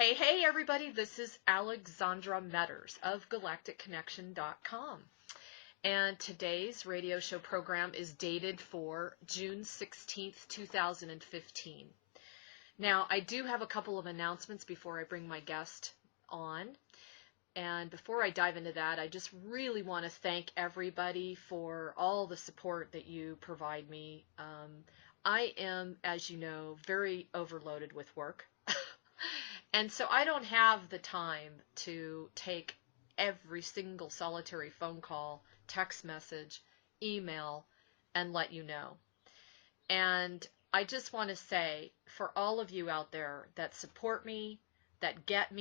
Hey everybody, this is Alexandra Meadors of GalacticConnection.com. And today's radio show program is dated for June 16th, 2015. Now, I do have a couple of announcements before I bring my guest on. And before I dive into that, I just really want to thank everybody for all the support that you provide me. I am, as you know, very overloaded with work. And so I don't have the time to take every single solitary phone call, text message, email, and let you know. And I just want to say, for all of you out there that support me, that get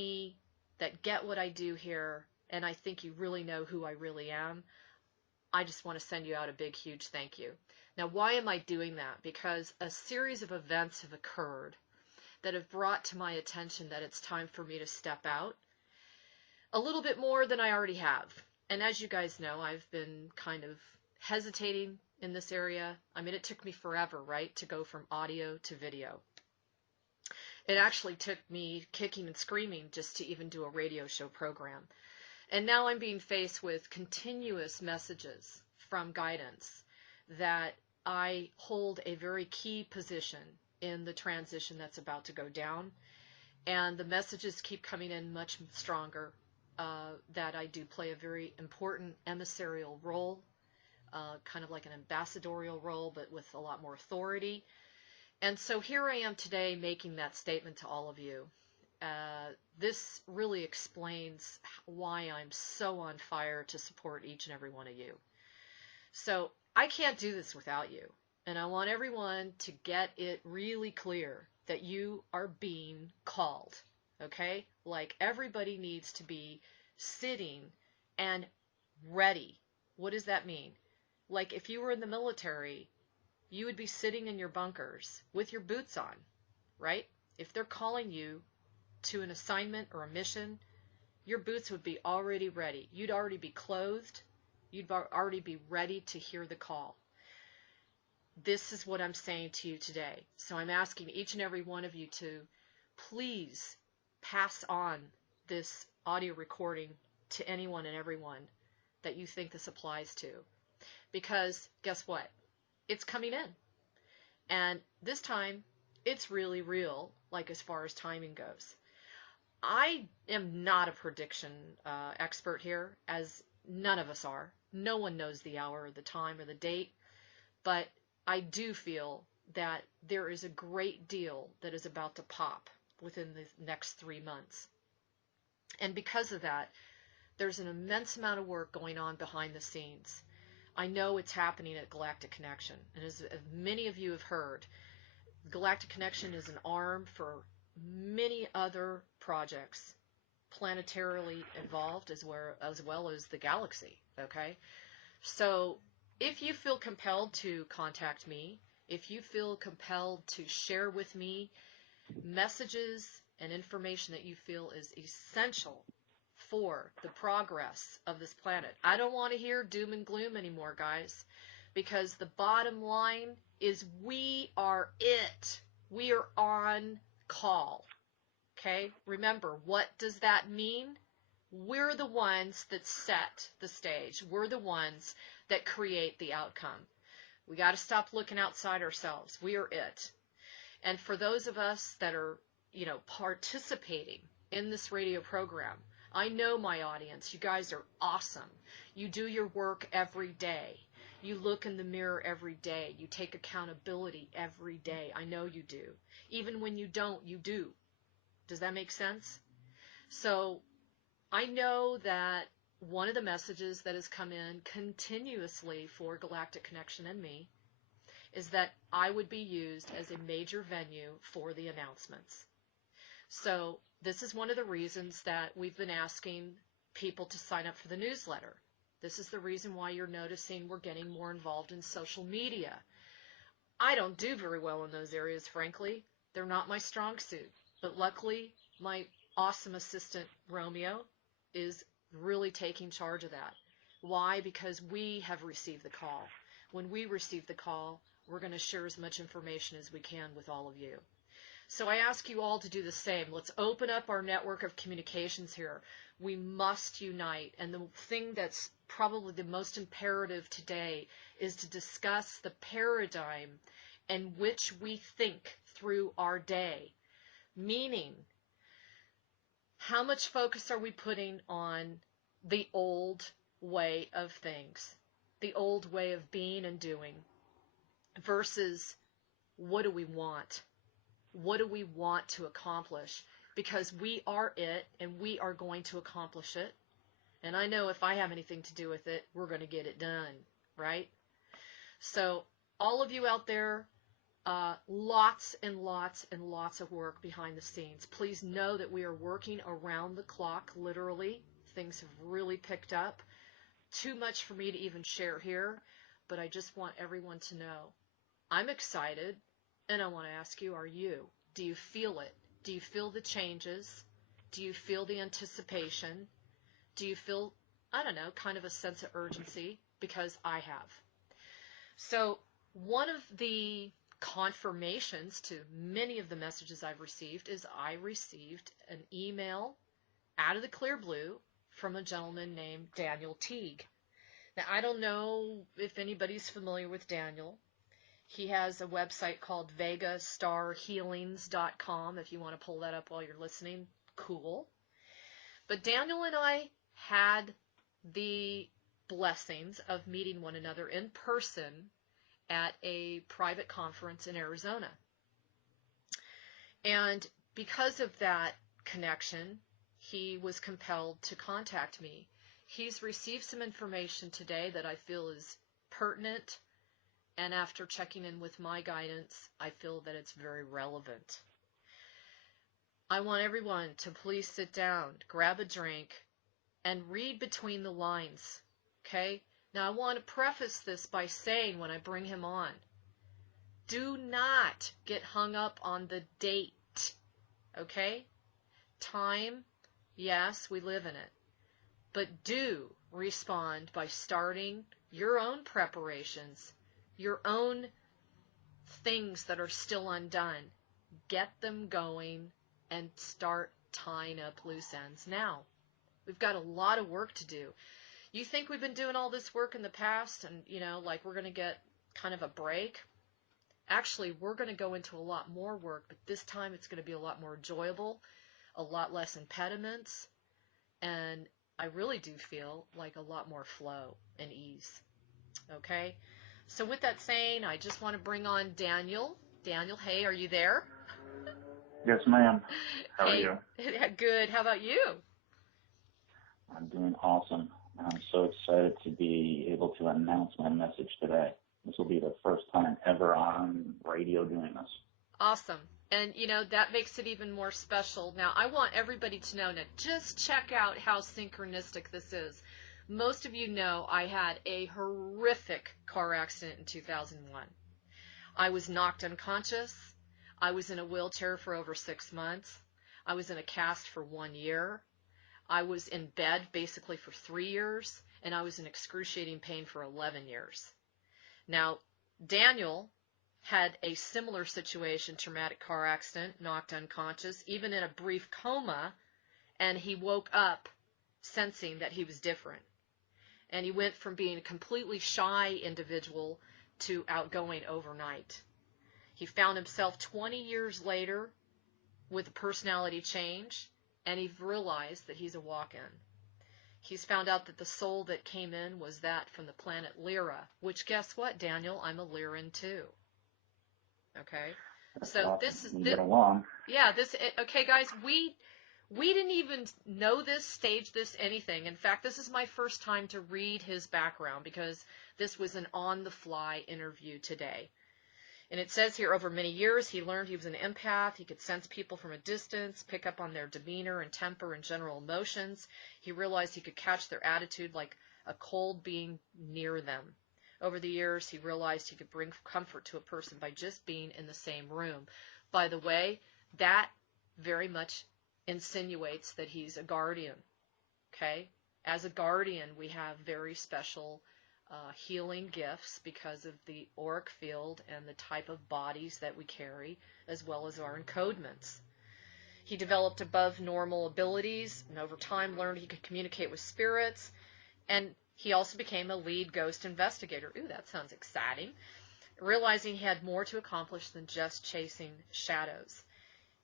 what I do here, and I think you really know who I really am, I just want to send you out a big, huge thank you. Now, why am I doing that? Because a series of events have occurred that have brought to my attention that it's time for me to step out a little bit more than I already have. And as you guys know, I've been kind of hesitating in this area. I mean, it took me forever, right, to go from audio to video. It actually took me kicking and screaming just to even do a radio show program. And now I'm being faced with continuous messages from guidance that I hold a very key position in the transition that's about to go down, and the messages keep coming in much stronger, that I do play a very important emissarial role, kind of like an ambassadorial role, but with a lot more authority. And so here I am today making that statement to all of you. This really explains why I'm so on fire to support each and every one of you. So I can't do this without you. And I want everyone to get it really clear that you are being called, okay? Like, everybody needs to be sitting and ready. What does that mean? Like, if you were in the military, you would be sitting in your bunkers with your boots on, right? If they're calling you to an assignment or a mission, your boots would be already ready. You'd already be clothed. You'd already be ready to hear the call. This is what I'm saying to you today. So I'm asking each and every one of you to please pass on this audio recording to anyone and everyone that you think this applies to. Because guess what? It's coming in. And this time, it's really real, like as far as timing goes. I am not a prediction expert here, as none of us are. No one knows the hour or the time or the date. But I do feel that there is a great deal that is about to pop within the next 3 months. And because of that, there's an immense amount of work going on behind the scenes. I know it's happening at Galactic Connection. And as many of you have heard, Galactic Connection is an arm for many other projects planetarily involved, as well as the galaxy, okay? So if you feel compelled to contact me, if you feel compelled to share with me messages and information that you feel is essential for the progress of this planet. I don't want to hear doom and gloom anymore, guys, because the bottom line is we are it. We are on call, okay? Remember, what does that mean? We're the ones that set the stage. We're the ones that create the outcome. We got to stop looking outside ourselves. We are it. And for those of us that are, participating in this radio program, I know my audience. You guys are awesome. You do your work every day. You look in the mirror every day. You take accountability every day. I know you do. Even when you don't, you do. Does that make sense? So I know that one of the messages that has come in continuously for Galactic Connection and me is that I would be used as a major venue for the announcements. So this is one of the reasons that we've been asking people to sign up for the newsletter. This is the reason why you're noticing we're getting more involved in social media. I don't do very well in those areas, frankly. They're not my strong suit. But luckily, my awesome assistant, Romeo, is really taking charge of that. Why? Because we have received the call. When we receive the call, we're going to share as much information as we can with all of you. So I ask you all to do the same. Let's open up our network of communications here. We must unite. And the thing that's probably the most imperative today is to discuss the paradigm in which we think through our day. Meaning, how much focus are we putting on the old way of things, the old way of being and doing, versus what do we want? What do we want to accomplish? Because we are it, and we are going to accomplish it. And I know if I have anything to do with it, we're going to get it done, right? So all of you out there, lots and lots and lots of work behind the scenes. Please know that we are working around the clock, literally. Things have really picked up. Too much for me to even share here, but I just want everyone to know. I'm excited, and I want to ask you, are you? Do you feel it? Do you feel the changes? Do you feel the anticipation? Do you feel, I don't know, kind of a sense of urgency? Because I have. So one of the confirmations to many of the messages I've received is I received an email out of the clear blue from a gentleman named Daniel Teague. Now, I don't know if anybody's familiar with Daniel. He has a website called vegastarhealings.com. If you want to pull that up while you're listening, cool. But Daniel and I had the blessings of meeting one another in person at a private conference in Arizona. And because of that connection, he was compelled to contact me. He's received some information today that I feel is pertinent, and after checking in with my guidance, I feel that it's very relevant. I want everyone to please sit down, grab a drink, and read between the lines, okay? Now, I want to preface this by saying when I bring him on, do not get hung up on the date, okay? Time, yes, we live in it. But do respond by starting your own preparations, your own things that are still undone. Get them going and start tying up loose ends now. We've got a lot of work to do. You think we've been doing all this work in the past and, you know, like we're going to get kind of a break? Actually, we're going to go into a lot more work, but this time it's going to be a lot more enjoyable, a lot less impediments, and I really do feel like a lot more flow and ease. Okay? So with that saying, I just want to bring on Daniel. Daniel, hey, are you there? Yes, ma'am. How are you? Good. How about you? I'm doing awesome. I'm so excited to be able to announce my message today. This will be the first time ever on radio doing this. Awesome. And, you know, that makes it even more special. Now, I want everybody to know, now, just check out how synchronistic this is. Most of you know I had a horrific car accident in 2001. I was knocked unconscious. I was in a wheelchair for over 6 months. I was in a cast for 1 year. I was in bed basically for 3 years, and I was in excruciating pain for 11 years. Now, Daniel had a similar situation, traumatic car accident, knocked unconscious, even in a brief coma, and he woke up sensing that he was different. And he went from being a completely shy individual to outgoing overnight. He found himself 20 years later with a personality change, and he realized that he's a walk-in. He's found out that the soul that came in was that from the planet Lyra, which, guess what, Daniel? I'm a Lyran too. Okay? That's So awesome. this is We get along. Yeah, okay, guys, we didn't even know this, stage this, anything. In fact, this is my first time to read his background because this was an on-the-fly interview today. And it says here, over many years, he learned he was an empath. He could sense people from a distance, pick up on their demeanor and temper and general emotions. He realized he could catch their attitude like a cold being near them. Over the years, he realized he could bring comfort to a person by just being in the same room. By the way, that very much insinuates that he's a guardian, okay? As a guardian, we have very special healing gifts because of the auric field and the type of bodies that we carry, as well as our encodements. He developed above normal abilities, and over time learned he could communicate with spirits, and he also became a lead ghost investigator. Ooh, that sounds exciting. Realizing he had more to accomplish than just chasing shadows.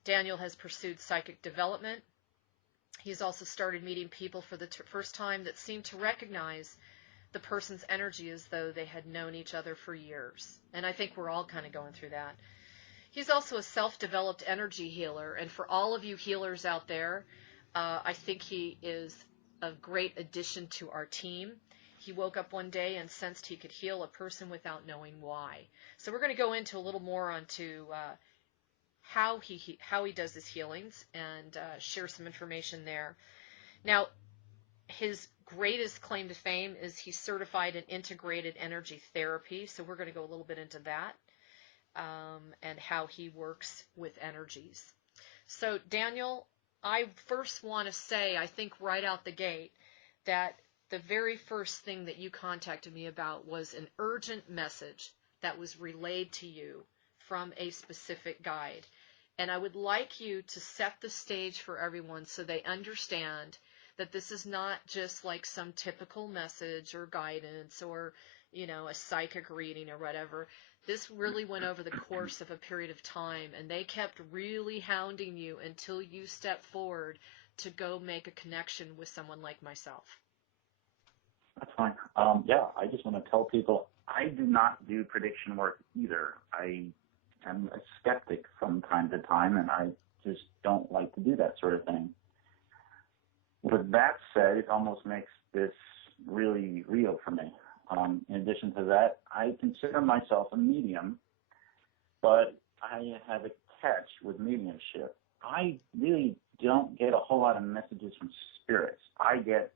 Daniel has pursued psychic development. He's also started meeting people for the first time that seem to recognize the person's energy as though they had known each other for years. And I think we're all kind of going through that. He's also a self-developed energy healer. And for all of you healers out there, I think he is a great addition to our team. He woke up one day and sensed he could heal a person without knowing why. So we're going to go into a little more onto how he does his healings and share some information there. Now, his greatest claim to fame is he's certified in integrated energy therapy. So we're going to go a little bit into that and how he works with energies. So Daniel, I first want to say, I think right out the gate, that the very first thing that you contacted me about was an urgent message that was relayed to you from a specific guide. And I would like you to set the stage for everyone so they understand that this is not just like some typical message or guidance or, you know, a psychic reading or whatever. This really went over the course of a period of time, and they kept really hounding you until you stepped forward to go make a connection with someone like myself. That's fine. Yeah, I just want to tell people I do not do prediction work either. I am a skeptic from time to time, and I just don't like to do that sort of thing. With that said, it almost makes this really real for me. In addition to that, I consider myself a medium, but I have a catch with mediumship. I really don't get a whole lot of messages from spirits. I get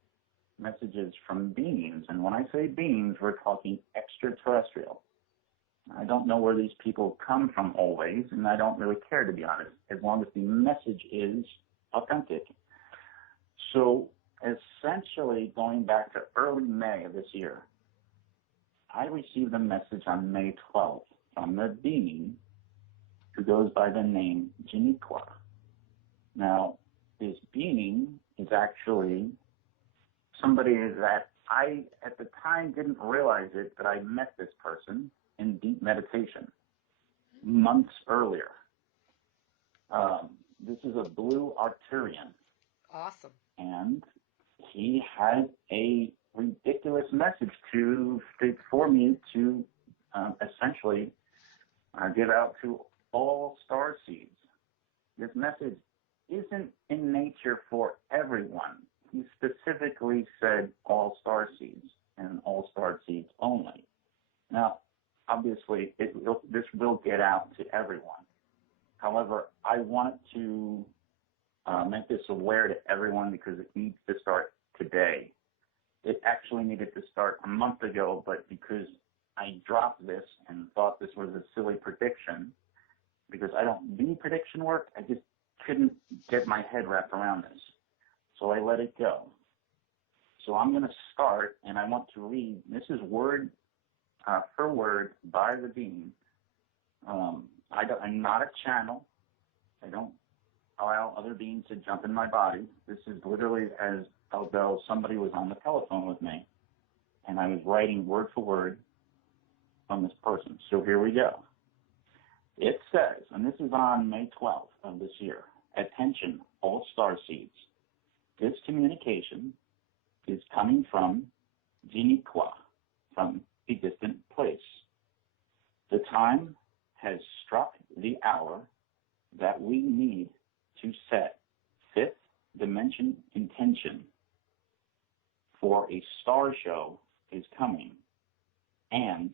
messages from beings, and when I say beings, we're talking extraterrestrial. I don't know where these people come from always, and I don't really care, to be honest, as long as the message is authentic. So essentially, going back to early May of this year, I received a message on May 12th from the being who goes by the name Janiqua. Now, this being is actually somebody that I, at the time, didn't realize it, but I met this person in deep meditation months earlier. This is a blue Arcturian. Awesome. And he had a ridiculous message for me to essentially give out to all starseeds. This message isn't in nature for everyone. He specifically said all starseeds and all starseeds only. Now, obviously, this will get out to everyone. However, I want to make this aware to everyone because it needs to start today. It actually needed to start a month ago, but because I dropped this and thought this was a silly prediction, because I don't do prediction work, I just couldn't get my head wrapped around this. So I let it go. So I'm going to start, and I want to read. This is word for word by the being. I'm not a channel. I don't allow other beings to jump in my body. This is literally as though somebody was on the telephone with me, and I was writing word for word from this person. So here we go. It says, and this is on May 12th of this year, attention, all starseeds. This communication is coming from Janiqua, from a distant place. The time has struck the hour that we need to set fifth dimension intention for a star show is coming, and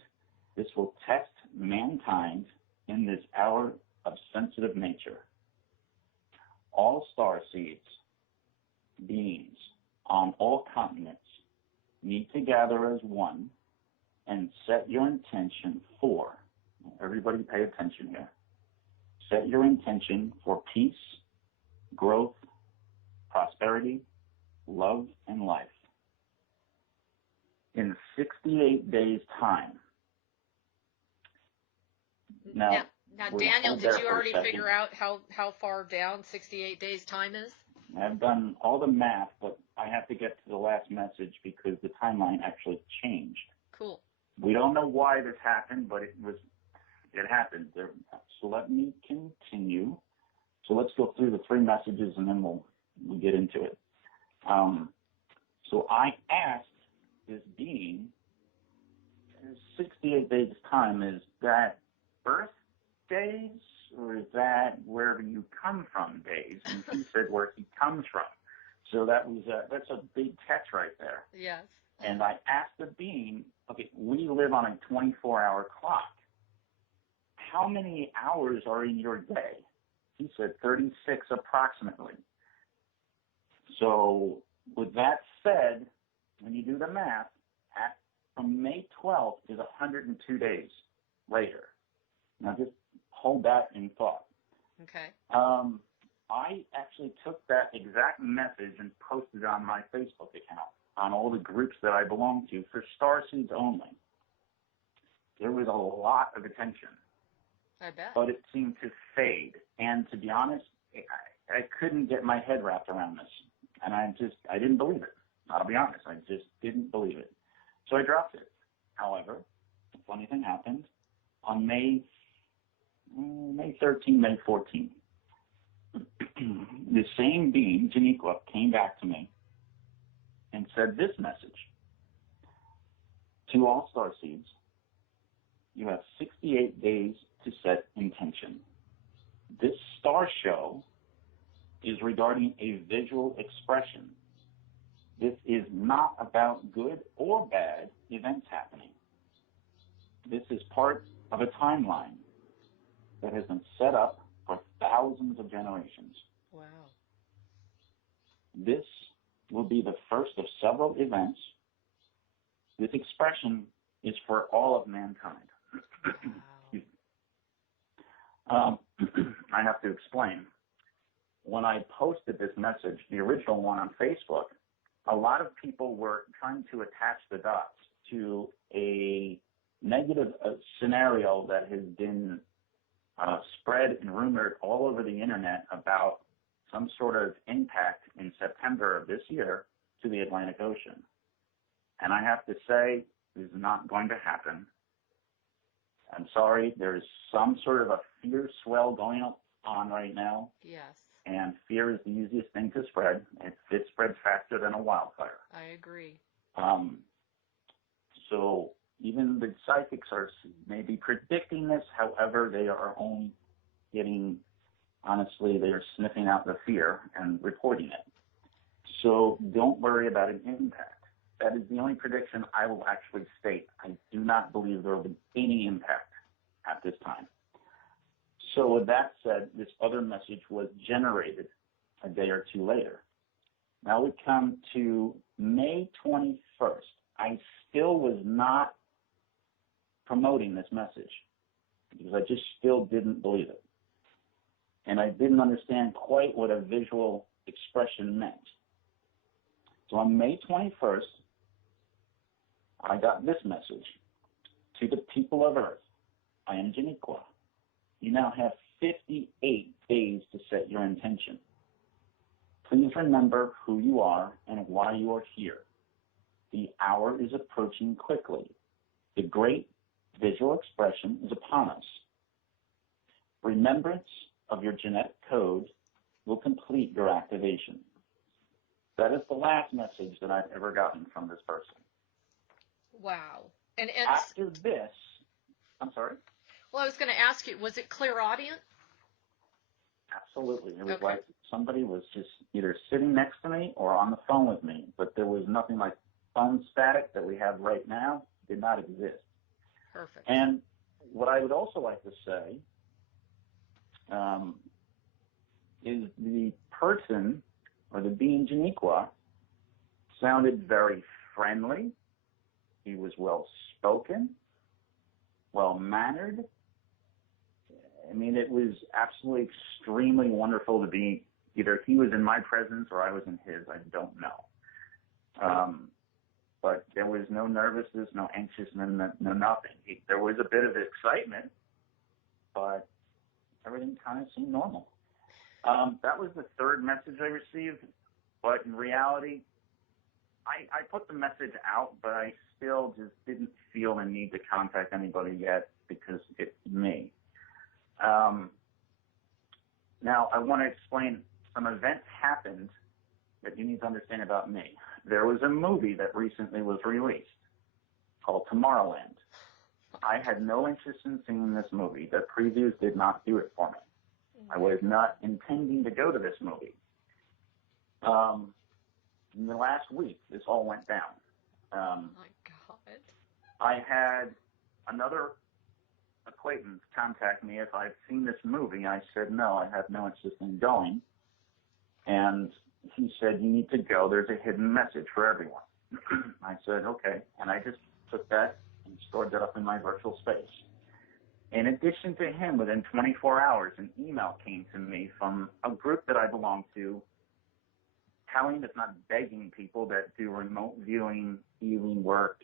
this will test mankind in this hour of sensitive nature. All starseeds, beings on all continents, need to gather as one and set your intention for, everybody pay attention here, set your intention for peace, growth, prosperity, love, and life. in 68 days' time. Now Daniel, did you already figure out how far down 68 days' time is? I've done all the math, but I have to get to the last message because the timeline actually changed. Cool. We don't know why this happened, but it happened. So let me continue. So let's go through the 3 messages and then we'll get into it. So I asked this being, 68 days time, is that birth days or is that where you come from days? And he said where he comes from. So that's a big catch right there. Yes. And I asked the being, okay, we live on a 24-hour clock. How many hours are in your day? He said 36 approximately. So with that said, when you do the math, from May 12th is 102 days later. Now just hold that in thought. Okay. I actually took that exact message and posted it on my Facebook account, on all the groups that I belong to, for starseeds only. There was a lot of attention. I bet. But it seemed to fade. And to be honest, I couldn't get my head wrapped around this. And I didn't believe it. I'll be honest. I just didn't believe it. So I dropped it. However, a funny thing happened. On May 13, May 14, the same being, Janiqua, came back to me and said this message. To all starseeds, you have 68 days to set intention. This star show is regarding a visual expression. This is not about good or bad events happening. This is part of a timeline that has been set up for thousands of generations. Wow. This will be the first of several events. This expression is for all of mankind. Wow. I have to explain. When I posted this message, the original one on Facebook, a lot of people were trying to attach the dots to a negative scenario that has been spread and rumored all over the internet about some sort of impact in September of this year to the Atlantic Ocean. And I have to say, this is not going to happen. I'm sorry, there's some sort of a fear swell going on right now. Yes. And fear is the easiest thing to spread. It spreads faster than a wildfire. I agree. So even the psychics are maybe predicting this. However, they are only getting, honestly, they are sniffing out the fear and reporting it. So don't worry about an impact. That is the only prediction I will actually state. I do not believe there will be any impact at this time. So with that said, this other message was generated a day or two later. Now we come to May 21st. I still was not promoting this message because I just still didn't believe it. And I didn't understand quite what a visual expression meant. So on May 21st, I got this message. To the people of Earth, I am Janiqua. You now have 58 days to set your intention. Please remember who you are and why you are here. The hour is approaching quickly. The great visual expression is upon us. Remembrance of your genetic code will complete your activation. That is the last message that I've ever gotten from this person. Wow. And after this, I'm sorry? Well, I was going to ask you, was it clairaudient? Absolutely. It was like somebody was just either sitting next to me or on the phone with me, but there was nothing like phone static that we have right now. Did not exist. Perfect. And what I would also like to say is the person, or the being Janiqua, sounded very friendly. He was well-spoken, well-mannered. I mean, it was absolutely extremely wonderful to be, either he was in my presence or I was in his, I don't know. but there was no nervousness, no anxiousness, no nothing. There was a bit of excitement, but everything kind of seemed normal. That was the third message I received, but in reality, I put the message out, but I still just didn't feel the need to contact anybody yet because it's me. Now, I want to explain some events happened that you need to understand about me. There was a movie that recently was released called Tomorrowland. I had no interest in seeing this movie. The previews did not do it for me. I was not intending to go to this movie. In the last week, this all went down. Oh my God. I had another acquaintance contact me if I'd seen this movie. I said, no, I have no interest in going. And he said, you need to go. There's a hidden message for everyone. I said, okay. And I just took that and stored that up in my virtual space. In addition to him, within 24 hours, an email came to me from a group that I belong to, telling, if not begging people that do remote viewing, healing work,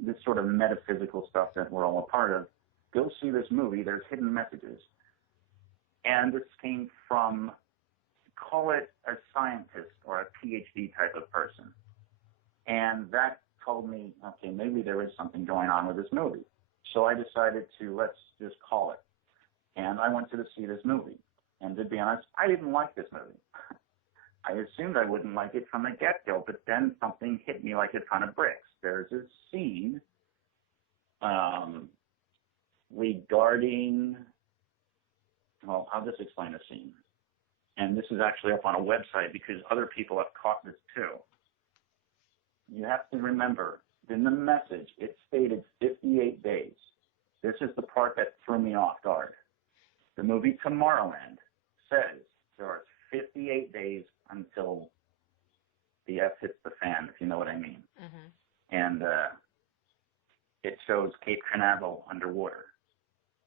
this sort of metaphysical stuff that we're all a part of, go see this movie. There's hidden messages. And this came from, call it a scientist or a PhD type of person. And that told me, okay, maybe there is something going on with this movie. So I decided to, let's just call it. And I went to see this movie. And to be honest, I didn't like this movie. I assumed I wouldn't like it from the get-go, but then something hit me like a ton of bricks. There's a scene regarding, well, I'll just explain the scene. And this is actually up on a website because other people have caught this too. You have to remember, in the message, it stated 58 days. This is the part that threw me off guard. The movie Tomorrowland says there are 58 days until the F hits the fan, if you know what I mean. Mm-hmm. And it shows Cape Canaveral underwater.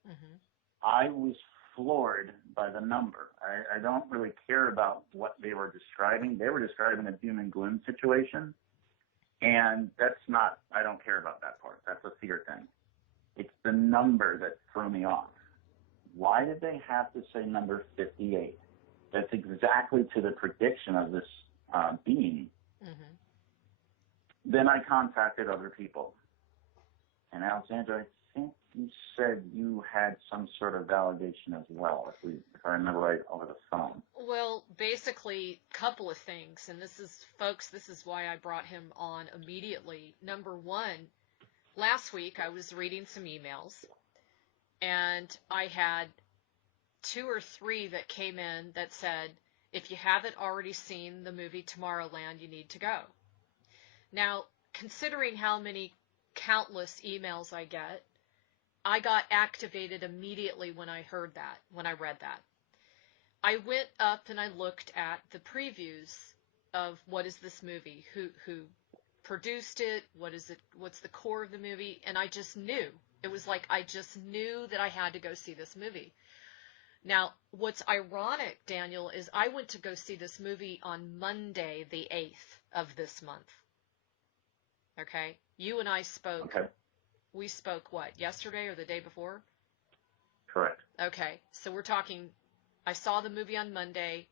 Mm-hmm. I was floored by the number. I don't really care about what they were describing. They were describing a doom and gloom situation. And that's not, I don't care about that part. That's a fear thing. It's the number that threw me off. Why did they have to say number 58? That's exactly to the prediction of this being. Mm-hmm. Then I contacted other people. And Alexandra, I think you said you had some sort of validation as well, if I remember right, over the phone. Well, basically, a couple of things. And this is, folks, this is why I brought him on immediately. Number one, last week I was reading some emails, and I had 2 or 3 that came in that said, if you haven't already seen the movie Tomorrowland, you need to go. Now, considering how many countless emails I get, I got activated immediately when I heard that, when I read that. I went up and I looked at the previews of what is this movie, who produced it, what's the core of the movie, and I just knew. It was like I just knew that I had to go see this movie. Now, what's ironic, Daniel, is I went to go see this movie on Monday, the 8th of this month. Okay? You and I spoke. Okay. We spoke, what, yesterday or the day before? Correct. Okay. So we're talking, I saw the movie on Monday.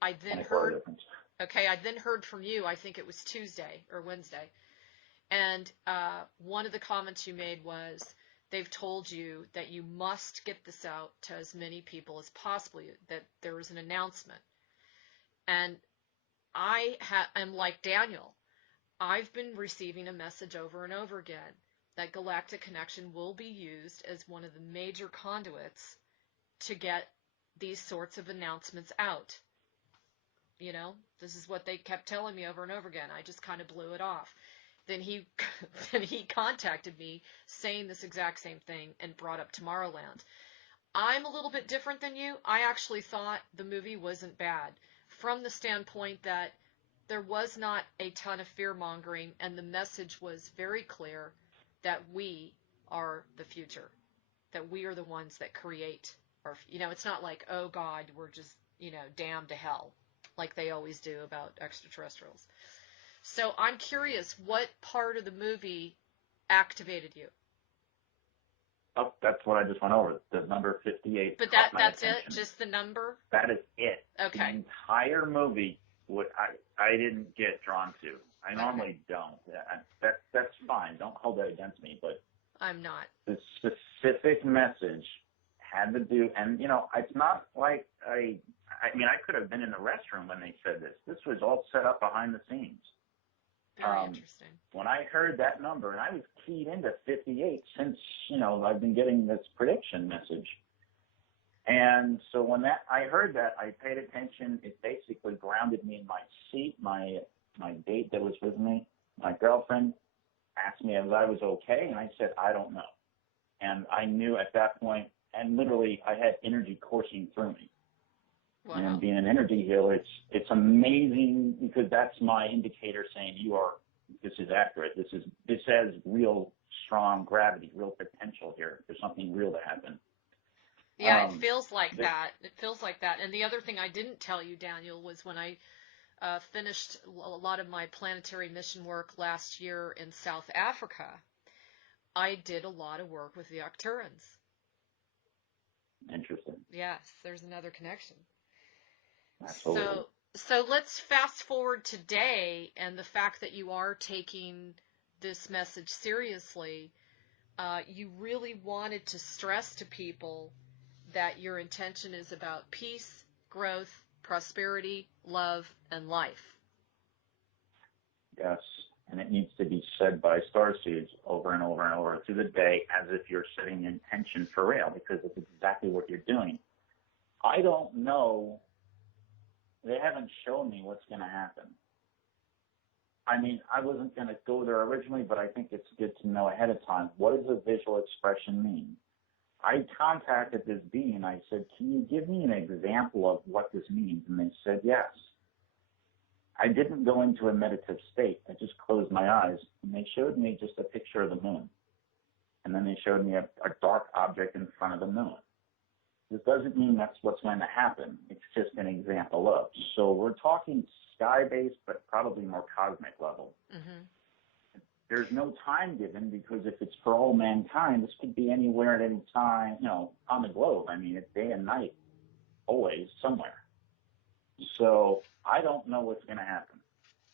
I then heard from you, I think it was Tuesday or Wednesday. And one of the comments you made was, they've told you that you must get this out to as many people as possible, that there is an announcement. And I am like Daniel. I've been receiving a message over and over again that Galactic Connection will be used as one of the major conduits to get these sorts of announcements out. You know, this is what they kept telling me over and over again. I just kind of blew it off. Then he contacted me saying this exact same thing and brought up Tomorrowland. I'm a little bit different than you. I actually thought the movie wasn't bad from the standpoint that there was not a ton of fear-mongering, and the message was very clear that we are the future, that we are the ones that create. Or, you know, it's not like, oh, God, we're just, damned to hell, like they always do about extraterrestrials. So I'm curious, what part of the movie activated you? Oh, that's what I just went over. The number 58 But caught my that's attention. it? Just the number? That is it. Okay. The entire movie, what I didn't get drawn to. I normally don't. That's fine. Don't hold that against me. But I'm not. the specific message had to do, and it's not like I mean, I could have been in the restroom when they said this. This was all set up behind the scenes. Very interesting. When I heard that number, and I was keyed into 58 since, I've been getting this prediction message. And so when I heard that, I paid attention. It basically grounded me in my seat. My date that was with me, my girlfriend, asked me if I was okay, and I said, I don't know. And I knew at that point, and literally I had energy coursing through me. Wow. And being an energy healer, it's amazing, because that's my indicator saying this is accurate. This has real strong gravity, real potential here for something real to happen. Yeah, it feels like that. It feels like that. And the other thing I didn't tell you, Daniel, was when I finished a lot of my planetary mission work last year in South Africa, I did a lot of work with the Arcturans. Interesting. Yes, there's another connection. Absolutely. So let's fast forward today, and the fact that you are taking this message seriously. You really wanted to stress to people that your intention is about peace, growth, prosperity, love, and life. Yes, and it needs to be said by starseeds over and over and over through the day, as if you're setting intention for real, because it's exactly what you're doing. I don't know. They haven't shown me what's going to happen. I mean, I wasn't going to go there originally, but I think it's good to know ahead of time. What does a visual expression mean? I contacted this being. I said, can you give me an example of what this means? And they said, yes. I didn't go into a meditative state. I just closed my eyes, and they showed me just a picture of the moon. And then they showed me a dark object in front of the moon. This doesn't mean that's what's going to happen. It's just an example of. So we're talking sky-based, but probably more cosmic level. Mm-hmm. There's no time given, because if it's for all mankind, this could be anywhere at any time, on the globe. I mean, it's day and night, always, somewhere. So I don't know what's going to happen.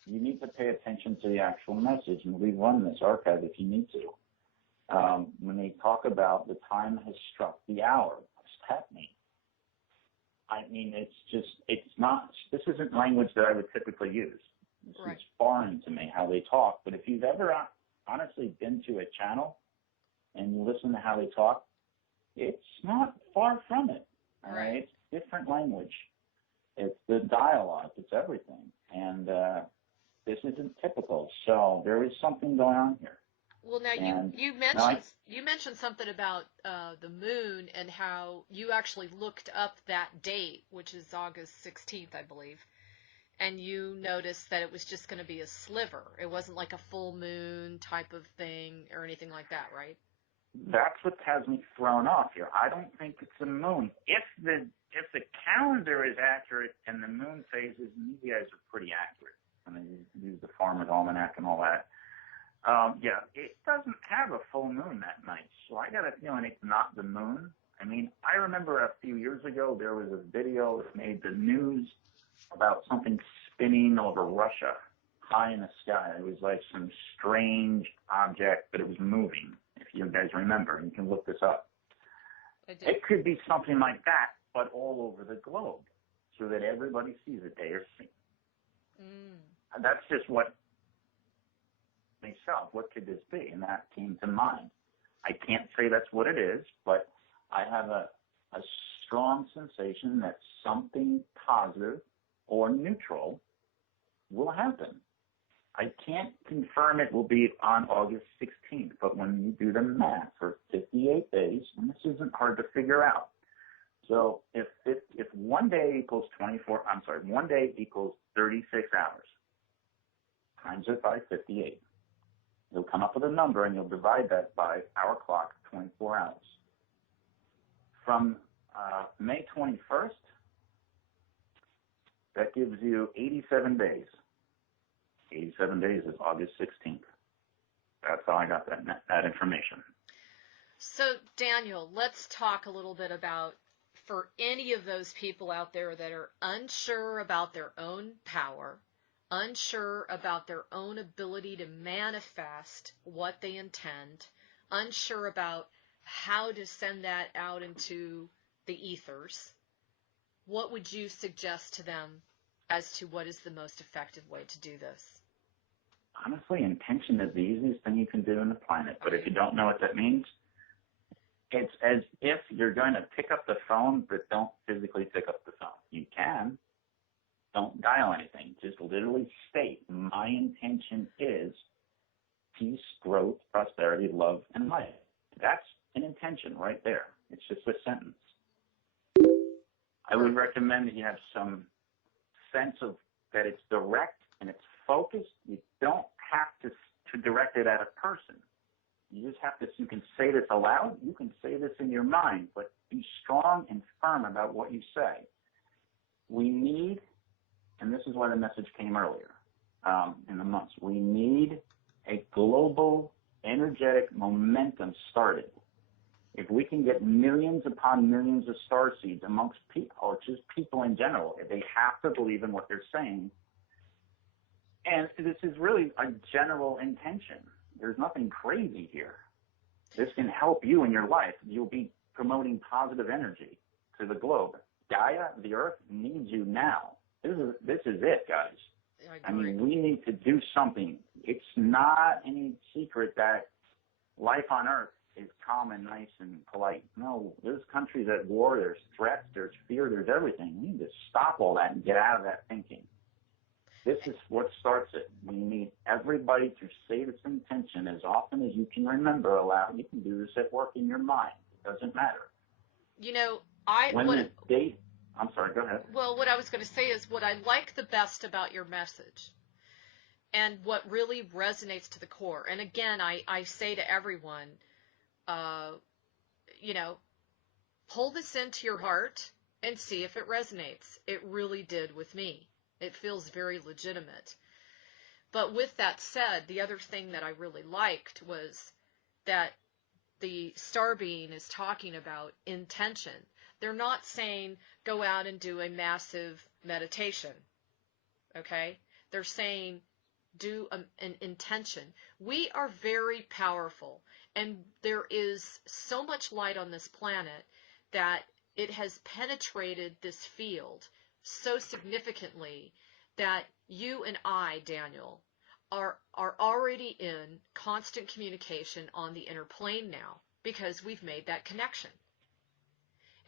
You need to pay attention to the actual message, and we run this archive if you need to. When they talk about the time has struck, the hour, what's happening? I mean, this isn't language that I would typically use. This is foreign to me, how they talk. But if you've ever honestly been to a channel and you listen to how they talk, it's not far from it. All right? It's different language. It's the dialogue. It's everything. And this isn't typical. So there is something going on here. Well, now you mentioned something about the moon and how you actually looked up that date, which is August 16th, I believe, and you noticed that it was just going to be a sliver. It wasn't like a full moon type of thing or anything like that, right? That's what has me thrown off here. I don't think it's a moon. If the calendar is accurate and the moon phases, and these guys are pretty accurate, and they use the Farmer's Almanac and all that. It doesn't have a full moon that night, so I got a feeling it's not the moon. I mean, I remember a few years ago there was a video that made the news about something spinning over Russia high in the sky. It was like some strange object, but it was moving, if you guys remember. You can look this up. It could be something like that, but all over the globe, so that everybody sees it, they are seeing. That's just what myself, what could this be? And that came to mind. I can't say that's what it is, but I have a strong sensation that something positive or neutral will happen. I can't confirm it will be on August 16th, but when you do the math for 58 days, and this isn't hard to figure out. So if one day equals 36 hours, times it by 58. You'll come up with a number, and you'll divide that by our clock, 24 hours. From May 21st, that gives you 87 days. 87 days is August 16th. That's how I got that information. So, Daniel, let's talk a little bit about, for any of those people out there that are unsure about their own power, unsure about their own ability to manifest what they intend, unsure about how to send that out into the ethers, what would you suggest to them as to what is the most effective way to do this? Honestly, intention is the easiest thing you can do on the planet. But if you don't know what that means, it's as if you're going to pick up the phone, but don't physically pick up the phone. You can. Don't dial anything. Just literally state, my intention is peace, growth, prosperity, love, and life. That's an intention right there. It's just a sentence. I would recommend that you have some sense of that it's direct and it's focused. You don't have to direct it at a person. You just have to, you can say this aloud, you can say this in your mind, but be strong and firm about what you say. We need, and this is why the message came earlier in the months, we need a global energetic momentum started. If we can get millions upon millions of starseeds amongst people, or just people in general, they have to believe in what they're saying. And this is really a general intention. There's nothing crazy here. This can help you in your life. You'll be promoting positive energy to the globe. Gaia, the Earth, needs you now. This is it, guys. I mean, we need to do something. It's not any secret that life on Earth is calm and nice and polite. No, there's countries at war, there's threats, there's fear, there's everything. We need to stop all that and get out of that thinking. This is what starts it. We need everybody to say this intention as often as you can remember aloud. You can do this at work in your mind. It doesn't matter. You know, I'm sorry, go ahead. Well, what I was going to say is what I like the best about your message and what really resonates to the core. And again, I say to everyone, pull this into your heart and see if it resonates. It really did with me. It feels very legitimate. But with that said, the other thing that I really liked was that the star being is talking about intention. They're not saying go out and do a massive meditation, okay? They're saying do an intention. We are very powerful, and there is so much light on this planet that it has penetrated this field so significantly that you and I, Daniel, are already in constant communication on the inner plane now because we've made that connection.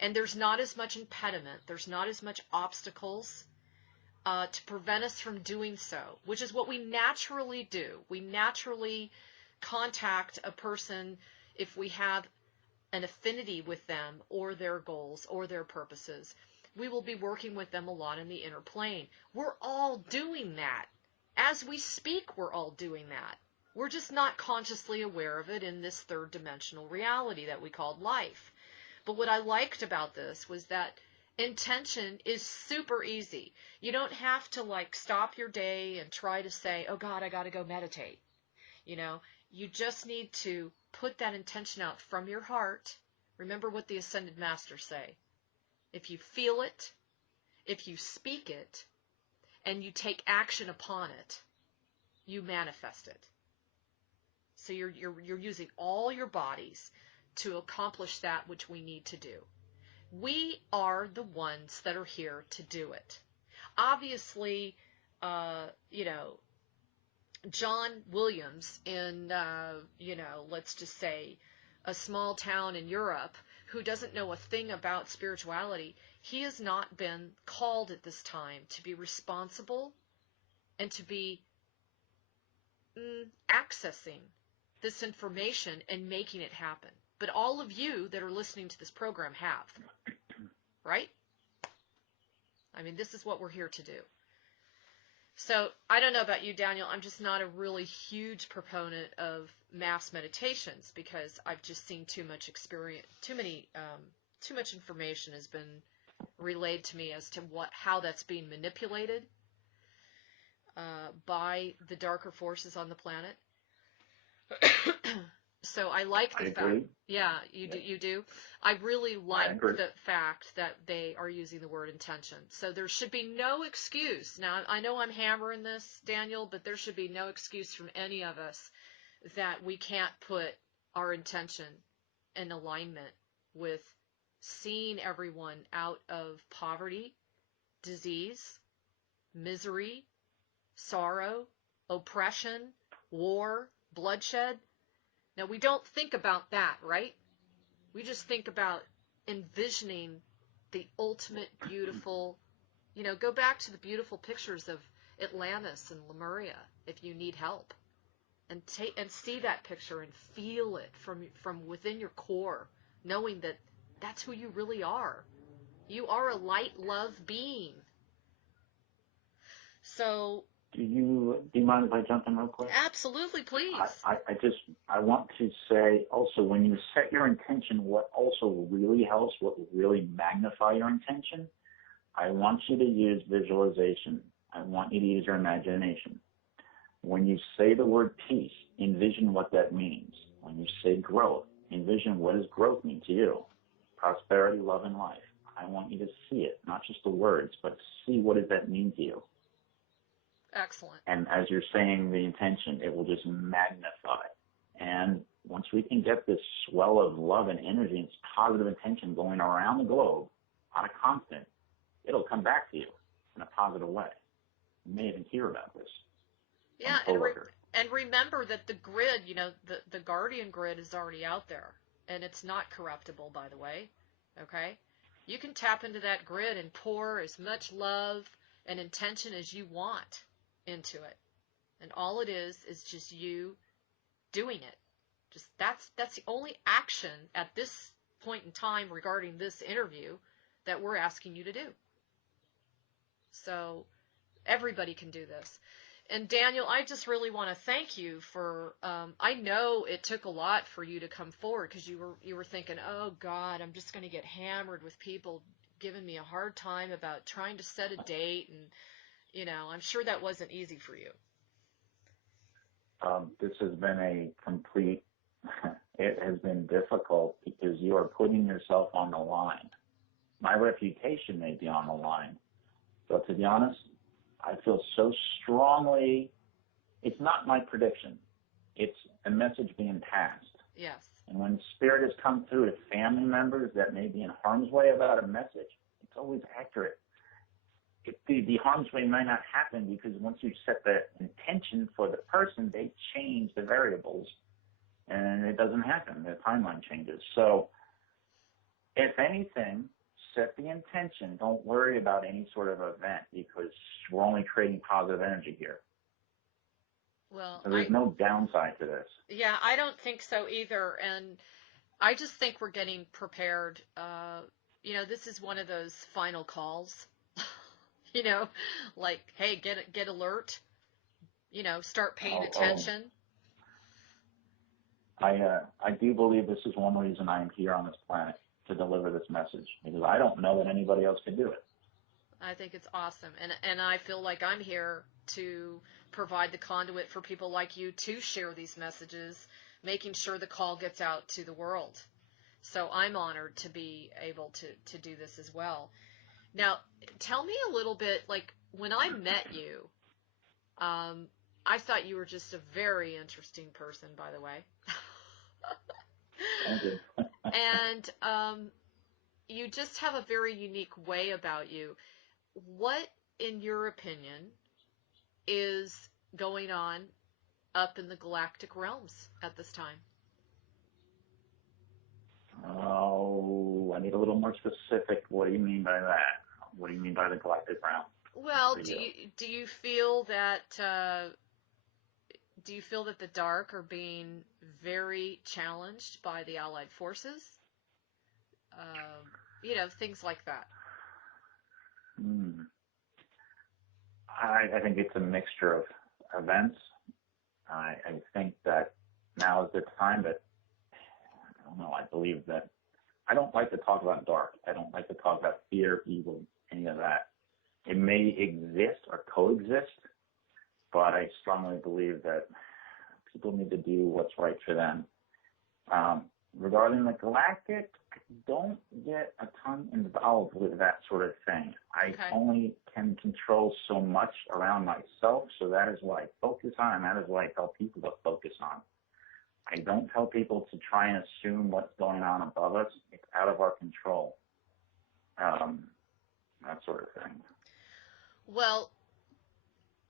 And there's not as much impediment, there's not as much obstacles to prevent us from doing so, which is what we naturally do. We naturally contact a person if we have an affinity with them or their goals or their purposes. We will be working with them a lot in the inner plane. We're all doing that. As we speak, we're all doing that. We're just not consciously aware of it in this third dimensional reality that we called life. But what I liked about this was that intention is super easy. You don't have to stop your day and try to say, oh God, I got to go meditate. You just need to put that intention out from your heart. Remember what the Ascended Masters say. If you feel it, if you speak it, and you take action upon it, you manifest it. So you're using all your bodies to accomplish that which we need to do. We are the ones that are here to do it. Obviously, John Williams in, let's just say a small town in Europe who doesn't know a thing about spirituality, he has not been called at this time to be responsible and to be accessing this information and making it happen. But all of you that are listening to this program have, right? I mean, this is what we're here to do. So I don't know about you, Daniel. I'm just not a really huge proponent of mass meditations because I've just seen too much experience, too much information has been relayed to me as to how that's being manipulated. by the darker forces on the planet. So I like the fact. Agree. Yeah, you do. I really like the fact that they are using the word intention. So there should be no excuse. Now, I know I'm hammering this, Daniel, but there should be no excuse from any of us that we can't put our intention in alignment with seeing everyone out of poverty, disease, misery, sorrow, oppression, war, bloodshed. Now, we don't think about that, right? We just think about envisioning the ultimate beautiful, go back to the beautiful pictures of Atlantis and Lemuria if you need help. And see that picture and feel it from within your core, knowing that that's who you really are. You are a light love being. So do you mind if I jump in real quick? Absolutely, please. I want to say also, when you set your intention, what also really helps, what will really magnify your intention, I want you to use visualization. I want you to use your imagination. When you say the word peace, envision what that means. When you say growth, envision what does growth mean to you. Prosperity, love, and life. I want you to see it, not just the words, but see what does that mean to you. Excellent. And as you're saying the intention, it will just magnify. And once we can get this swell of love and energy and positive intention going around the globe on a constant, it'll come back to you in a positive way. You may even hear about this. Yeah, and remember that the grid, the Guardian grid is already out there, and it's not corruptible, by the way, okay? You can tap into that grid and pour as much love and intention as you want into it. And all it is just you doing it. Just that's the only action at this point in time regarding this interview that we're asking you to do. So everybody can do this. And Daniel, I just really want to thank you for, I know it took a lot for you to come forward because you were thinking, oh God, I'm just going to get hammered with people giving me a hard time about trying to set a date. And, I'm sure that wasn't easy for you. This has been a complete, it has been difficult because you are putting yourself on the line. My reputation may be on the line, but to be honest, I feel so strongly, it's not my prediction. It's a message being passed. Yes. And when Spirit has come through to family members that may be in harm's way about a message, it's always accurate. The harm's way might not happen because once you set the intention for the person, they change the variables, and it doesn't happen. The timeline changes. So if anything, set the intention. Don't worry about any sort of event because we're only creating positive energy here. Well, so there's no downside to this. Yeah, I don't think so either. And I just think we're getting prepared. This is one of those final calls. Like, hey, get alert. Start paying attention. I do believe this is one reason I am here on this planet, to deliver this message, because I don't know that anybody else can do it. I think it's awesome. And I feel like I'm here to provide the conduit for people like you to share these messages, making sure the call gets out to the world. So I'm honored to be able to do this as well. Now, tell me a little bit, like, when I met you, I thought you were just a very interesting person, by the way. Thank you. And you just have a very unique way about you. What, in your opinion, is going on up in the galactic realms at this time? Oh, I need a little more specific. What do you mean by that? What do you mean by the galactic realm? Well, do you feel that the dark are being very challenged by the Allied forces? Things like that. I think it's a mixture of events. I think that now is the time that, I don't know, I believe that, I don't like to talk about dark. I don't like to talk about fear, evil, any of that. It may exist or coexist, but I strongly believe that people need to do what's right for them. Regarding the galactic, don't get a ton involved with that sort of thing. I only can control so much around myself, so that is what I focus on, and that is what I tell people to focus on. I don't tell people to try and assume what's going on above us. It's out of our control. That sort of thing. Well,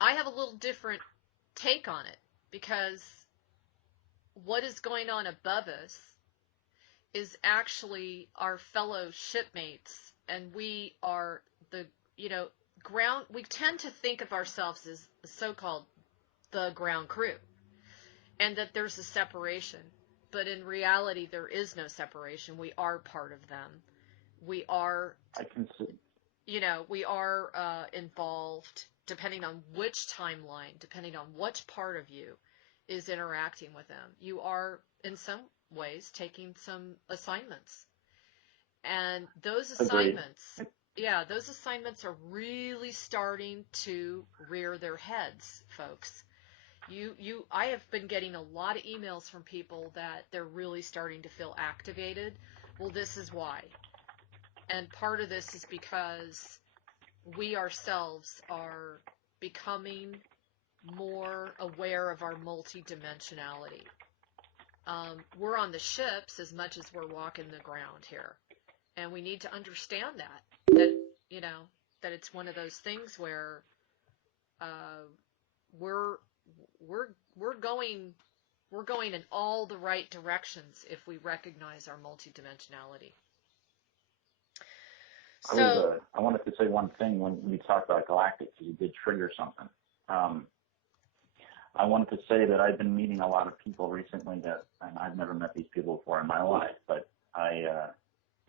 I have a little different take on it, because what is going on above us is actually our fellow shipmates, and we are the, ground. We tend to think of ourselves as the so-called the ground crew, and that there's a separation, but in reality there is no separation. We are part of them. We are, I can see. We are involved, depending on which timeline, depending on which part of you is interacting with them. You are, in some ways, taking some assignments. And those assignments, those assignments are really starting to rear their heads, folks. I have been getting a lot of emails from people that they're really starting to feel activated. Well, this is why. And part of this is because we ourselves are becoming more aware of our multidimensionality. We're on the ships as much as we're walking the ground here. And we need to understand that it's one of those things where we're going in all the right directions if we recognize our multidimensionality. So I wanted to say one thing when we talked about galactic, because you did trigger something. I wanted to say that I've been meeting a lot of people recently and I've never met these people before in my life, but I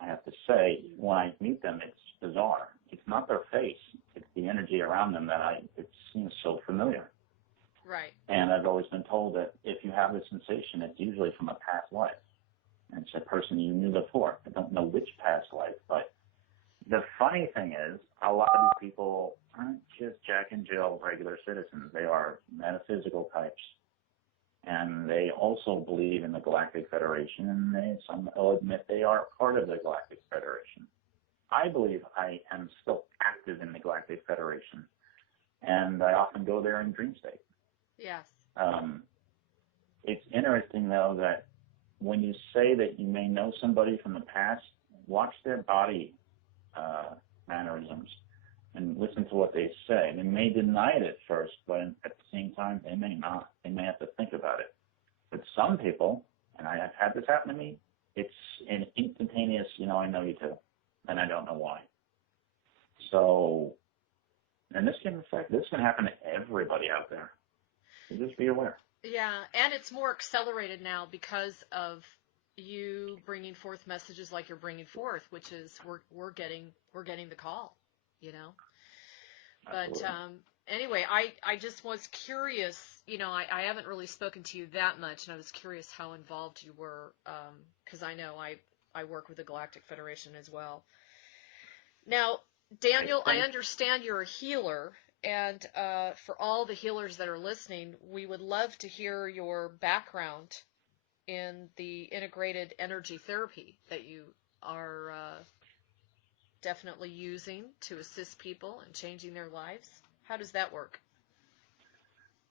have to say, when I meet them, it's bizarre. It's not their face. It's the energy around them it seems so familiar. Right. And I've always been told that if you have this sensation, it's usually from a past life. And it's a person you knew before. I don't know which past life, but the funny thing is, a lot of these people aren't just Jack and Jill regular citizens. They are metaphysical types. And they also believe in the Galactic Federation, and some will admit they are part of the Galactic Federation. I believe I am still active in the Galactic Federation, and I often go there in dream state. Yes. It's interesting, though, that when you say that you may know somebody from the past, watch their body mannerisms and listen to what they say. They may deny it at first, but at the same time, they may not. They may have to think about it. But some people, and I have had this happen to me, it's an instantaneous, I know you too, and I don't know why. So, and this can happen to everybody out there. So just be aware. Yeah, and it's more accelerated now because of you bringing forth messages like you're bringing forth, which is we're getting the call, But anyway, I just was curious. I haven't really spoken to you that much, and I was curious how involved you were, because I know I work with the Galactic Federation as well. Now, Daniel, I understand you're a healer, and for all the healers that are listening, we would love to hear your background in the integrated energy therapy that you are definitely using to assist people and changing their lives. How does that work?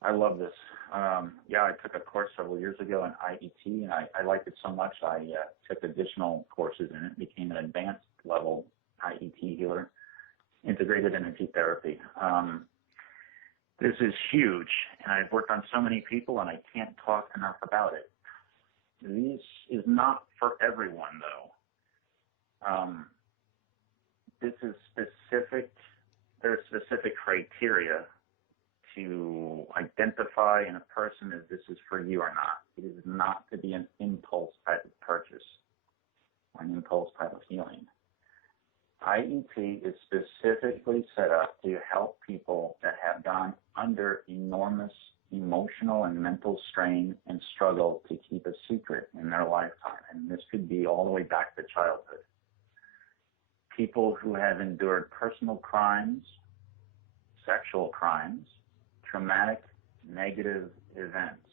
I love this. I took a course several years ago in IET, and I liked it so much I took additional courses in it, became an advanced level IET healer, integrated energy therapy. This is huge, and I've worked on so many people, and I can't talk enough about it. This is not for everyone, though. This is specific. There are specific criteria to identify in a person if this is for you or not. It is not to be an impulse type of purchase or an impulse type of healing. IET is specifically set up to help people that have gone under enormous emotional and mental strain and struggle to keep a secret in their lifetime. And this could be all the way back to childhood. People who have endured personal crimes, sexual crimes, traumatic negative events.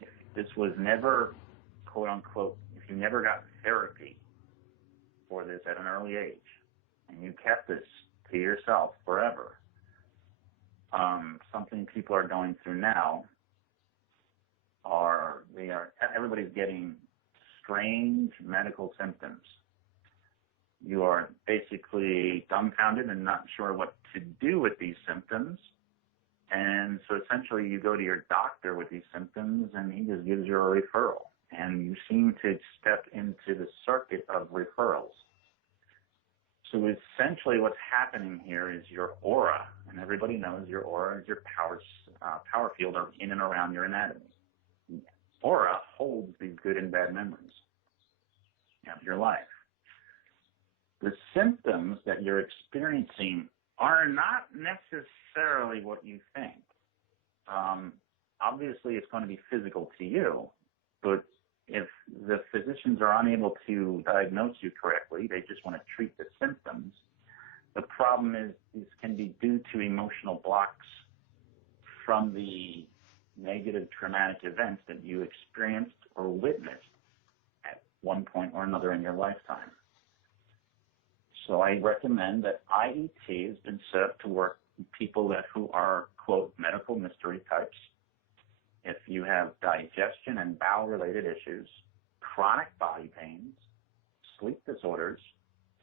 If this was never, quote unquote, if you never got therapy for this at an early age, and you kept this to yourself forever, something people are going through now everybody's getting strange medical symptoms. You are basically dumbfounded and not sure what to do with these symptoms. And so essentially you go to your doctor with these symptoms and he just gives you a referral. And you seem to step into the circuit of referrals. So essentially what's happening here is your aura, and everybody knows your aura is your power field in and around your anatomy. Aura holds these good and bad memories of your life. The symptoms that you're experiencing are not necessarily what you think. Obviously, it's going to be physical to you, but if the physicians are unable to diagnose you correctly, they just want to treat the symptoms. The problem is these can be due to emotional blocks from the negative traumatic events that you experienced or witnessed at one point or another in your lifetime. So I recommend that IET has been set up to work with people who are, quote, medical mystery types. If you have digestion and bowel-related issues, chronic body pains, sleep disorders,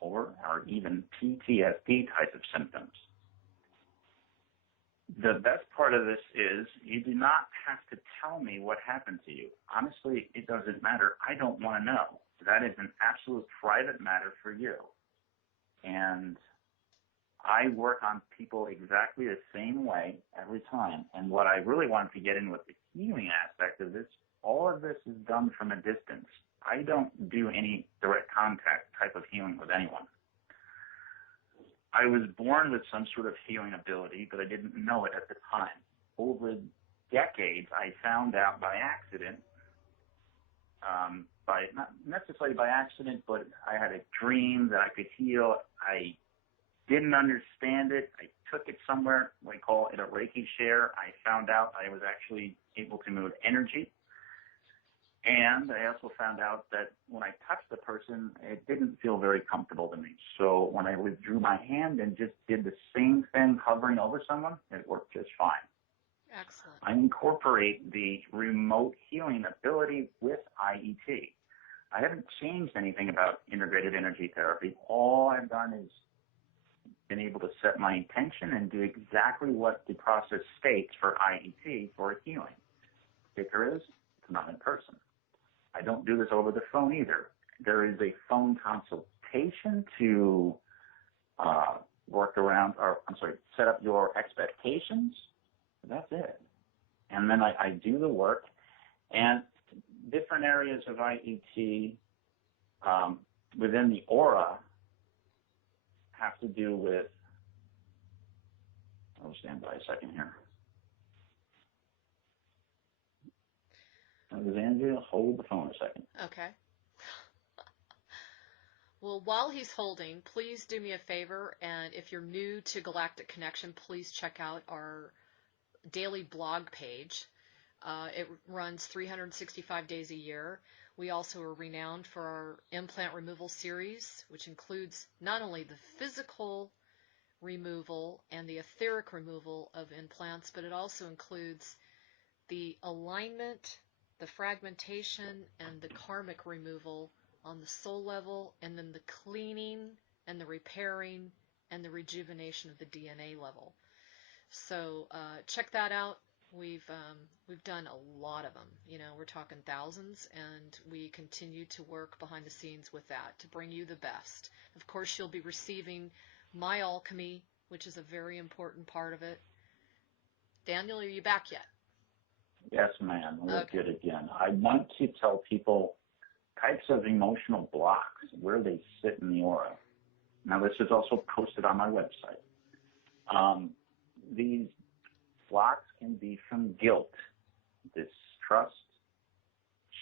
or even PTSD type of symptoms. The best part of this is you do not have to tell me what happened to you. Honestly, it doesn't matter. I don't want to know. That is an absolute private matter for you. And I work on people exactly the same way every time. And what I really wanted to get in with the healing aspect of this, all of this is done from a distance. I don't do any direct contact type of healing with anyone. I was born with some sort of healing ability, but I didn't know it at the time. Over decades, I found out by accident, not necessarily by accident, but I had a dream that I could heal. I didn't understand it. I took it somewhere. We call it a Reiki share. I found out I was actually able to move energy. And I also found out that when I touched the person, it didn't feel very comfortable to me. So when I withdrew my hand and just did the same thing hovering over someone, it worked just fine. Excellent. I incorporate the remote healing ability with IET. I haven't changed anything about integrated energy therapy. All I've done is been able to set my intention and do exactly what the process states for IET for healing. Kicker is, it's not in person. I don't do this over the phone either. There is a phone consultation to set up your expectations. That's it. And then I do the work. And different areas of IET within the aura have to do with, I'll stand by a second here. Alexandria, hold the phone a second. Okay. Well, while he's holding, please do me a favor, and if you're new to Galactic Connection, please check out our daily blog page. It runs 365 days a year. We also are renowned for our implant removal series, which includes not only the physical removal and the etheric removal of implants, but it also includes the alignment, the fragmentation, and the karmic removal on the soul level, and then the cleaning and the repairing and the rejuvenation of the DNA level. So check that out. We've done a lot of them. You know, we're talking thousands, and we continue to work behind the scenes with that to bring you the best. Of course, you'll be receiving my alchemy, which is a very important part of it. Daniel, are you back yet? Yes, ma'am. We're Okay. good again. I want to tell people types of emotional blocks, where they sit in the aura. Now, this is also posted on my website. These blocks can be from guilt, distrust,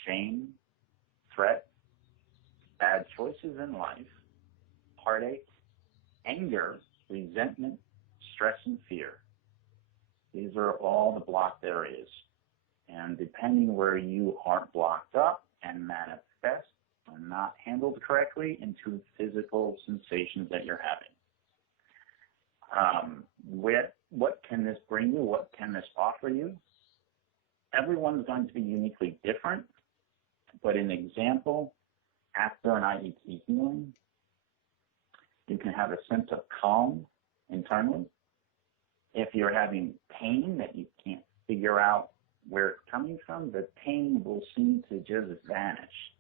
shame, threat, bad choices in life, heartache, anger, resentment, stress, and fear. These are all the blocked areas. And depending where you are blocked up and manifest or not handled correctly into physical sensations that you're having. What can this bring you? What can this offer you? Everyone's going to be uniquely different, but an example, after an IET healing, you can have a sense of calm internally. If you're having pain that you can't figure out where it's coming from, the pain will seem to just vanish.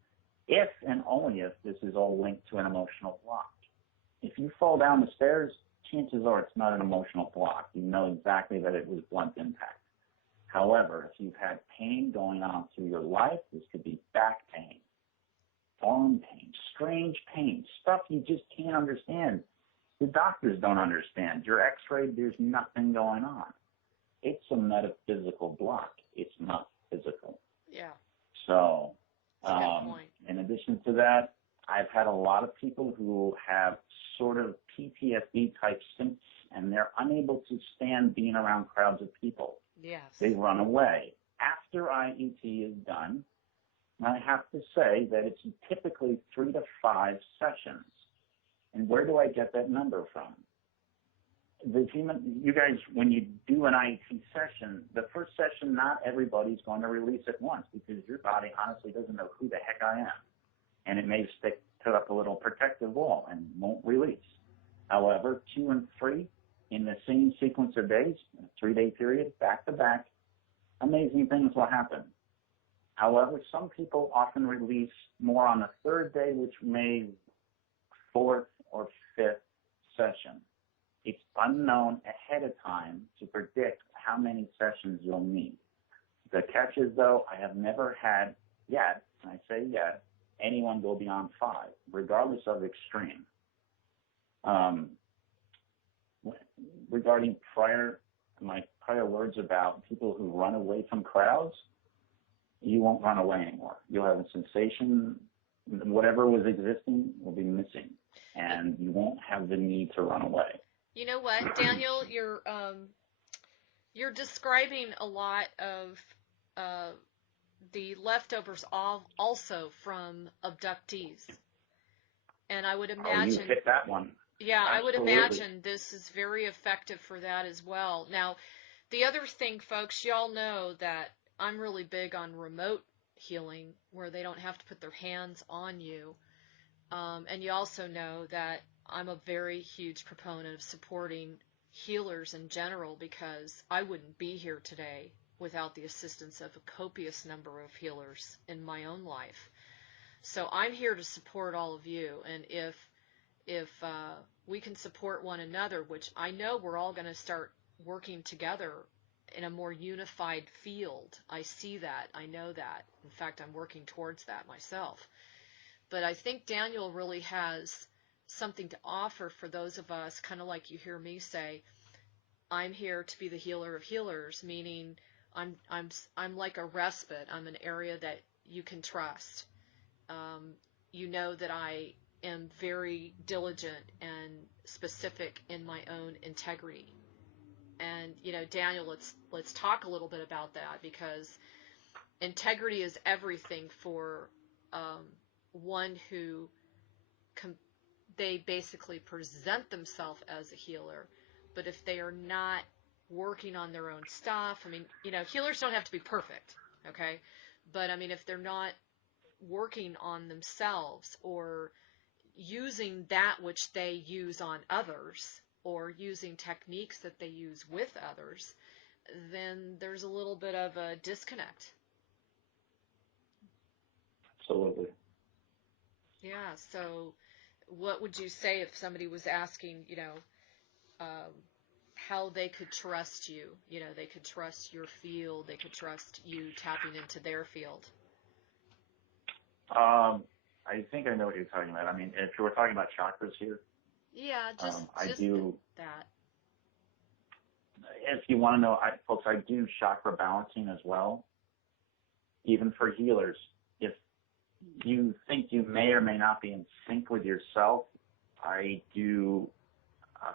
If and only if this is all linked to an emotional block. If you fall down the stairs, chances are it's not an emotional block. You know exactly that it was blunt impact. However, if you've had pain going on through your life, this could be back pain, arm pain, strange pain, stuff you just can't understand. The doctors don't understand. Your x-ray, there's nothing going on. It's a metaphysical block. It's not physical. Yeah. So, that's a good point. In addition to that, I've had a lot of people who have sort of PTSD type symptoms, and they're unable to stand being around crowds of people. Yes. They run away. After IET is done, I have to say that it's typically 3 to 5 sessions. And where do I get that number from? You guys, when you do an IET session, the first session, not everybody's going to release at once because your body honestly doesn't know who the heck I am. And it may put up a little protective wall and won't release. However, 2 and 3 in the same sequence of days, a 3-day period, back to back, amazing things will happen. However, some people often release more on the 3rd day, which may 4th or 5th session. It's unknown ahead of time to predict how many sessions you'll need. The catch is, though, I have never had yet, and I say yet, anyone go beyond 5, regardless of extreme. Regarding my prior words about people who run away from crowds, you won't run away anymore. You'll have a sensation, whatever was existing will be missing, and you won't have the need to run away. You know what, Daniel, you're describing a lot of the leftovers also from abductees, and I would imagine. Oh, you hit that one. Yeah, Absolutely. I would imagine this is very effective for that as well. Now, the other thing, folks, y'all know that I'm really big on remote healing, where they don't have to put their hands on you. And you also know that I'm a very huge proponent of supporting healers in general, because I wouldn't be here today without the assistance of a copious number of healers in my own life. So I'm here to support all of you, and if we can support one another, which I know we're all going to start working together in a more unified field. I see that. I know that. In fact, I'm working towards that myself. But I think Daniel really has something to offer for those of us, kind of like you hear me say, I'm here to be the healer of healers, meaning I'm like a respite. I'm an area that you can trust. You know that I am very diligent and specific in my own integrity. And, you know, Daniel, let's talk a little bit about that, because integrity is everything for one who they basically present themselves as a healer, but if they are not working on their own stuff, I mean, you know, healers don't have to be perfect, okay? But, I mean, if they're not working on themselves or using that which they use on others, or using techniques that they use with others, then there's a little bit of a disconnect. Absolutely. Yeah, so what would you say if somebody was asking, you know, how they could trust you? You know, they could trust your field, they could trust you tapping into their field. I think I know what you're talking about. I mean, if you were talking about chakras here. Yeah, just that. If you want to know, folks, I do chakra balancing as well, even for healers. If you think you may or may not be in sync with yourself, I do,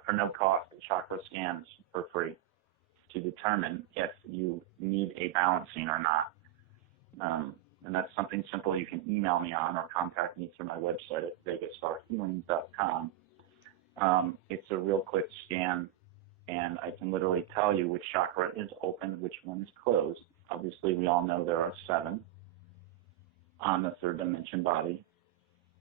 for no cost, chakra scans for free. to determine if you need a balancing or not. And that's something simple you can email me on or contact me through my website at vegastarhealing.com. It's a real quick scan, and I can literally tell you which chakra is open, which one is closed. Obviously, we all know there are 7 on the third dimension body.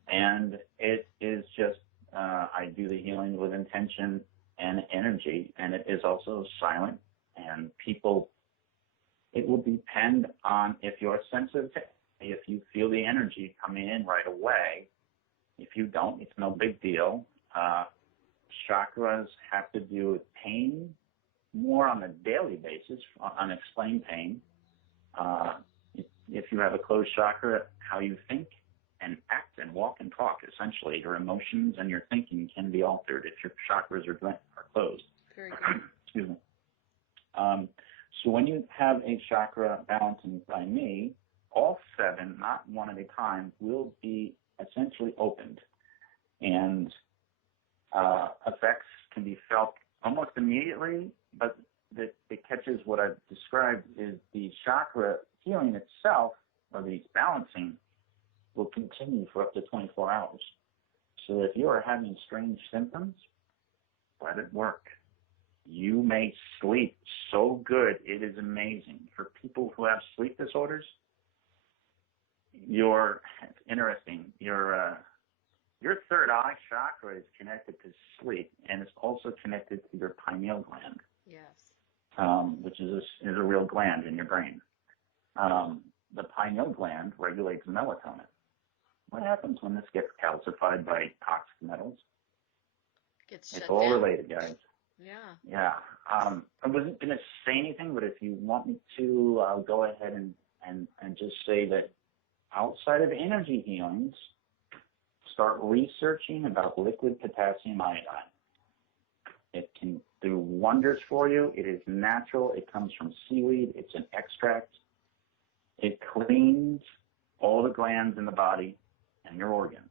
And it is just, I do the healing with intention and energy, and it is also silent. And people, it will depend on if you're sensitive, if you feel the energy coming in right away. If you don't, it's no big deal. Chakras have to do with pain more on a daily basis, unexplained pain. If you have a closed chakra, how you think and act and walk and talk, essentially, your emotions and your thinking can be altered if your chakras are closed. Very good. Excuse me. So when you have a chakra balancing by me, all 7, not one at a time, will be essentially opened. And effects can be felt almost immediately, but that it catches what I've described is the chakra healing itself, or these balancing, will continue for up to 24 hours. So if you are having strange symptoms, let it work. You may sleep so good, it is amazing. For people who have sleep disorders, it's interesting. Your third eye chakra is connected to sleep, and it's also connected to your pineal gland. Yes. Which is a real gland in your brain. The pineal gland regulates melatonin. What happens when this gets calcified by toxic metals? It's all related, guys. Yeah. Yeah. I wasn't going to say anything, but if you want me to, I'll go ahead and just say that outside of energy healings, start researching about liquid potassium iodine. It can do wonders for you. It is natural. It comes from seaweed. It's an extract. It cleans all the glands in the body and your organs.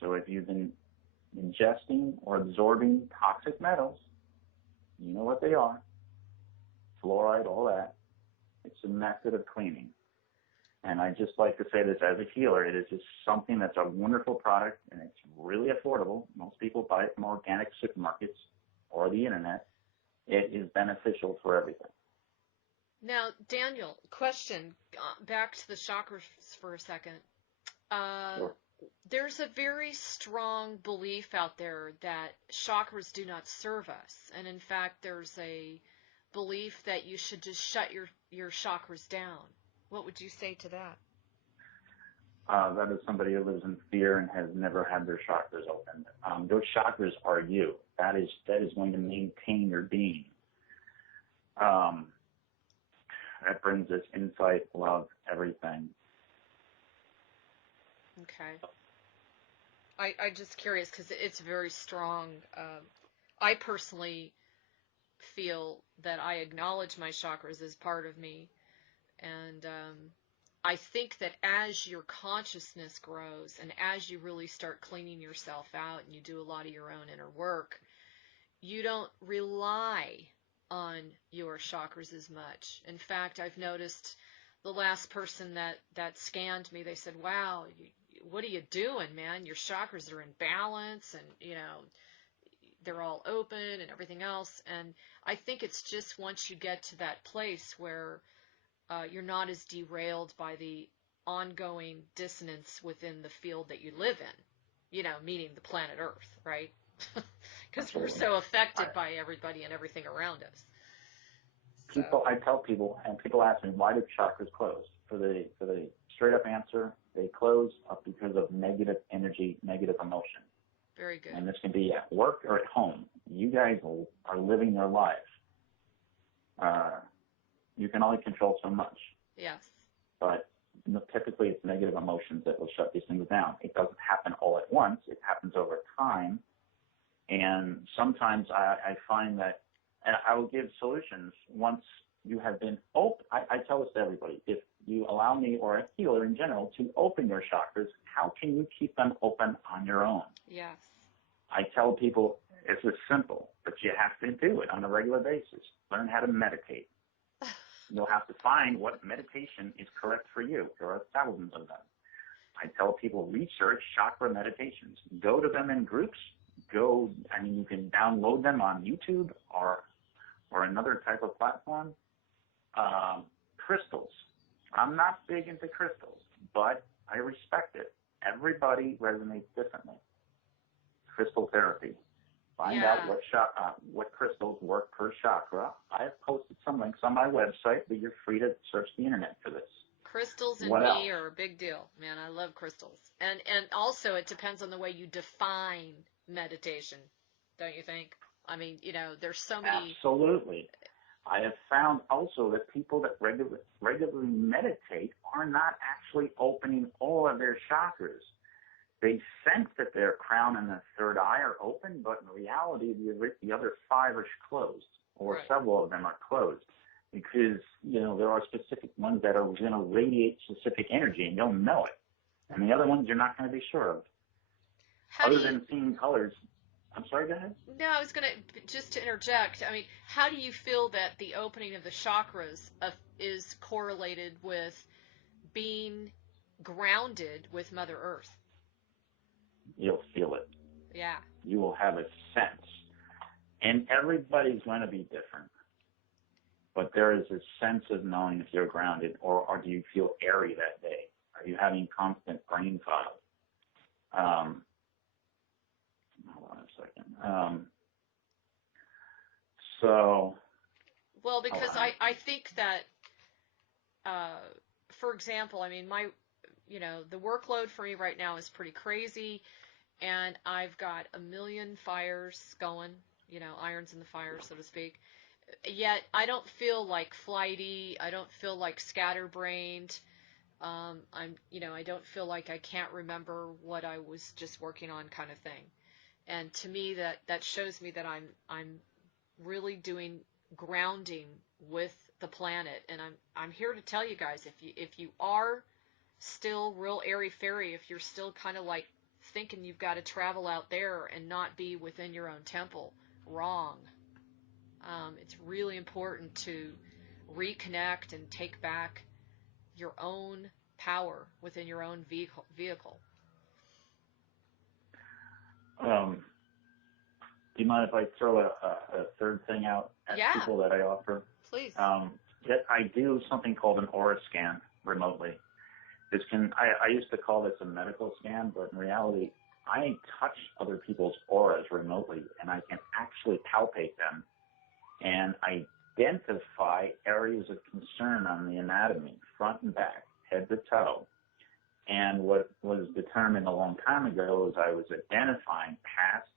So if you've been ingesting or absorbing toxic metals, you know what they are, fluoride, all that, it's a method of cleaning. And I just like to say this as a healer, it is just something that's a wonderful product, and it's really affordable. Most people buy it from organic supermarkets or the internet. It is beneficial for everything. Now, Daniel, question, back to the chakras for a second. Sure. There's a very strong belief out there that chakras do not serve us. And in fact, there's a belief that you should just shut your chakras down. What would you say to that? That is somebody who lives in fear and has never had their chakras opened. Those chakras are you. That is going to maintain your being. That brings us insight, love, everything. Okay. I'm just curious because it's very strong. I personally feel that I acknowledge my chakras as part of me. And I think that as your consciousness grows and as you really start cleaning yourself out and you do a lot of your own inner work, you don't rely on your chakras as much. In fact, I've noticed the last person that scanned me, they said, wow, what are you doing, man? Your chakras are in balance and, they're all open and everything else. And I think it's just once you get to that place where you're not as derailed by the ongoing dissonance within the field that you live in, meaning the planet Earth, right? Because we're so affected by everybody and everything around us. I tell people, and people ask me, why do chakras close? For the straight up answer, they close up because of negative energy, negative emotion. Very good. And this can be at work or at home. You guys are living your life. You can only control so much. Yes. But typically it's negative emotions that will shut these things down. It doesn't happen all at once. It happens over time. And sometimes I find that, and I will give solutions once you have been open. I tell this to everybody. If you allow me or a healer in general to open your chakras, how can you keep them open on your own? Yes. I tell people it's as simple, but you have to do it on a regular basis. Learn how to meditate. You'll have to find what meditation is correct for you. There are thousands of them. I tell people, research chakra meditations. Go to them in groups. You can download them on YouTube or another type of platform. Crystals. I'm not big into crystals, but I respect it. Everybody resonates differently. Crystal therapy. Find out what crystals work per chakra. I have posted some links on my website, but you're free to search the internet for this. Crystals and me are a big deal, man. I love crystals, and also it depends on the way you define meditation, don't you think? I mean, there's so many. Absolutely. I have found also that people that regularly meditate are not actually opening all of their chakras. They sense that their crown and the third eye are open, but in reality, the other 5 are closed, or several of them are closed, because, there are specific ones that are going to radiate specific energy, and you'll know it. And the other ones you're not going to be sure of. Other than seeing colors. I'm sorry, go ahead. No, I was going to, just to interject, I mean, how do you feel that the opening of the chakras is correlated with being grounded with Mother Earth? You'll feel it. Yeah. You will have a sense. And everybody's going to be different. But there is a sense of knowing if you're grounded, or do you feel airy that day? Are you having constant brain fog? Hold on a second. Well, because I think that, for example, I mean, the workload for me right now is pretty crazy, and I've got a million fires going, irons in the fire, so to speak. Yet I don't feel like flighty. I don't feel like scatterbrained. I don't feel like I can't remember what I was just working on, kind of thing. And to me, that shows me that I'm really doing grounding with the planet. And I'm here to tell you guys, if you are still real airy-fairy, if you're still kind of like thinking you've got to travel out there and not be within your own temple, wrong. It's really important to reconnect and take back your own power within your own vehicle. Do you mind if I throw a third thing out at people that I offer? Please. I do something called an aura scan remotely. I used to call this a medical scan, but in reality, I touch other people's auras remotely, and I can actually palpate them and identify areas of concern on the anatomy, front and back, head to toe. And what was determined a long time ago is I was identifying past,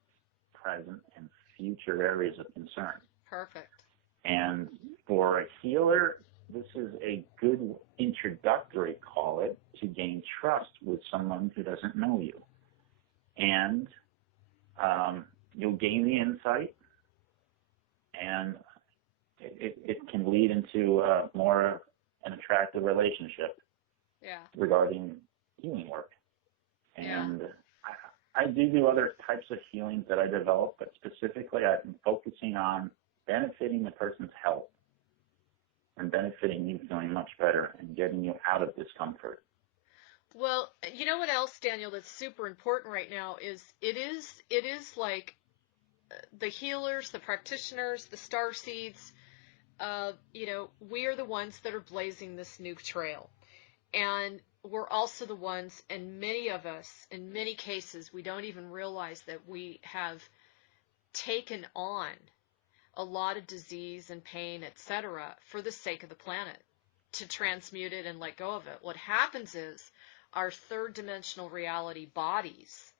present, and future areas of concern. Perfect. And for a healer, this is a good introductory, call it, to gain trust with someone who doesn't know you. And you'll gain the insight, and it can lead into more an attractive relationship regarding healing work. And I do other types of healings that I develop, but specifically I'm focusing on benefiting the person's health and benefiting you feeling much better and getting you out of discomfort. Well, you know what else, Daniel, that's super important right now is it is like the healers, the practitioners, the starseeds, we are the ones that are blazing this new trail. And we're also the ones, and many of us, in many cases, we don't even realize that we have taken on a lot of disease and pain, etc., for the sake of the planet, to transmute it and let go of it. What happens is our third dimensional reality bodies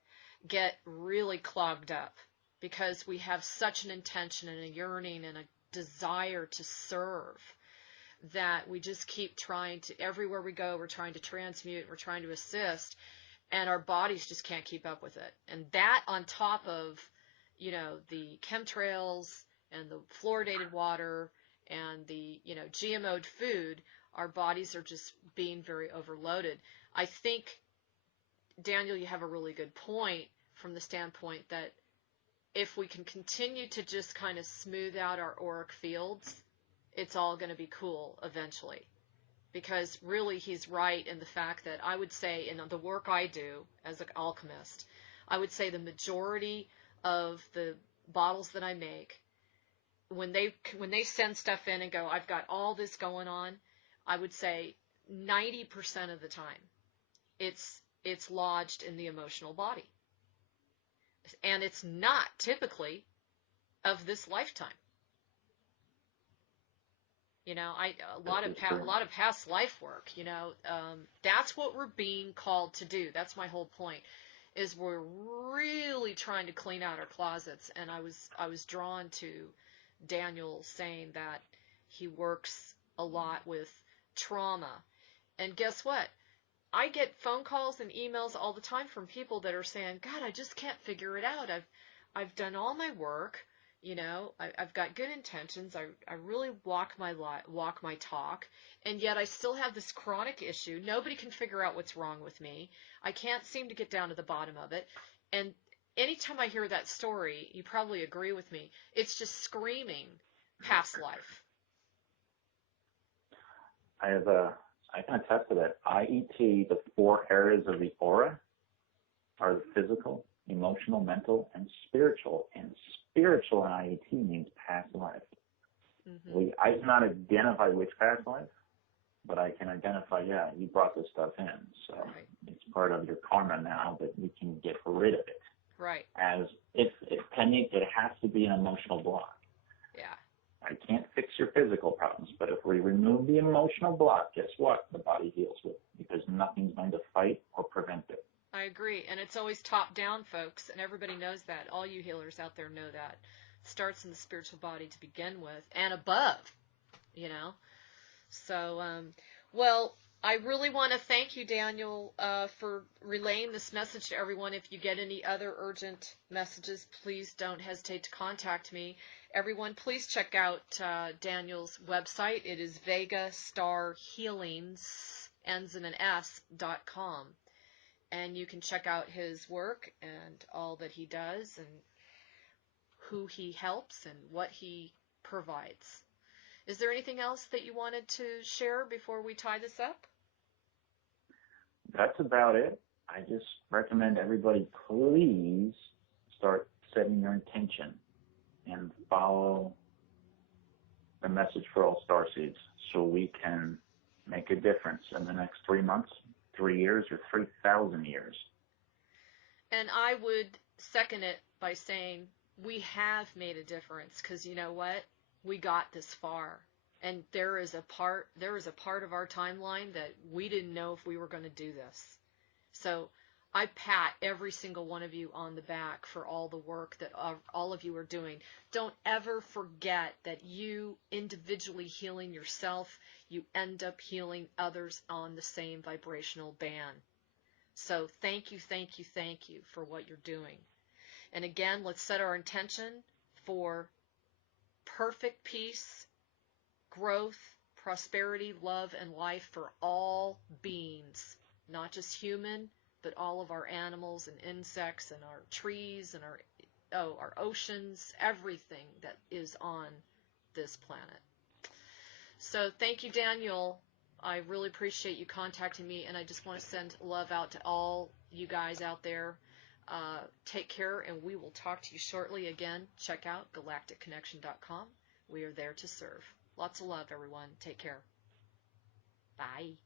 get really clogged up because we have such an intention and a yearning and a desire to serve that we just keep trying to, everywhere we go, we're trying to transmute, we're trying to assist, and our bodies just can't keep up with it. And that on top of, the chemtrails and the fluoridated water and the, GMO'd food, our bodies are just being very overloaded. I think, Daniel, you have a really good point from the standpoint that if we can continue to just kind of smooth out our auric fields, it's all going to be cool eventually. Because really he's right in the fact that I would say in the work I do as an alchemist, I would say the majority of the bottles that I make, when they send stuff in and go, I've got all this going on, I would say 90% of the time it's lodged in the emotional body. And it's not typically of this lifetime. You know, a lot of past life work, you know, that's what we're being called to do. That's my whole point, is we're really trying to clean out our closets. And I was drawn to Daniel saying that he works a lot with trauma. And guess what? I get phone calls and emails all the time from people that are saying, God, I just can't figure it out. I've done all my work. You know, I've got good intentions. I really walk my talk, and yet I still have this chronic issue. Nobody can figure out what's wrong with me. I can't seem to get down to the bottom of it. And anytime I hear that story, you probably agree with me, it's just screaming past life. I can attest to that. IET, the 4 areas of the aura are the physical, emotional, mental, and spiritual. And spiritual in IET means past life. Mm-hmm. I do not identify which past life, but I can identify, yeah, you brought this stuff in. So right. It's part of your karma now, but we can get rid of it. Right. As if pending, it has to be an emotional block. Yeah. I can't fix your physical problems, but if we remove the emotional block, guess what? The body heals with it, because nothing's going to fight or prevent it. I agree, and it's always top down, folks, and everybody knows that. All you healers out there know that. It starts in the spiritual body to begin with, and above, you know. So, well, I really want to thank you, Daniel, for relaying this message to everyone. If you get any other urgent messages, please don't hesitate to contact me. Everyone, please check out Daniel's website. It is vegastarhealings, ends in an S.com. And you can check out his work and all that he does and who he helps and what he provides. Is there anything else that you wanted to share before we tie this up? That's about it. I just recommend everybody please start setting your intention and follow the message for all starseeds so we can make a difference in the next 3 months, 3 years, or 3,000 years. And I would second it by saying we have made a difference, because you know what? We got this far. And there is a part of our timeline that we didn't know if we were going to do this. So I pat every single one of you on the back for all the work that all of you are doing. Don't ever forget that you individually healing yourself, you end up healing others on the same vibrational band. So thank you, thank you, thank you for what you're doing. And again, let's set our intention for perfect peace, growth, prosperity, love, and life for all beings, not just human, but all of our animals and insects and our trees and our oceans, everything that is on this planet. So thank you, Daniel. I really appreciate you contacting me, and I just want to send love out to all you guys out there. Take care, and we will talk to you shortly. Again, check out galacticconnection.com. We are there to serve. Lots of love, everyone. Take care. Bye.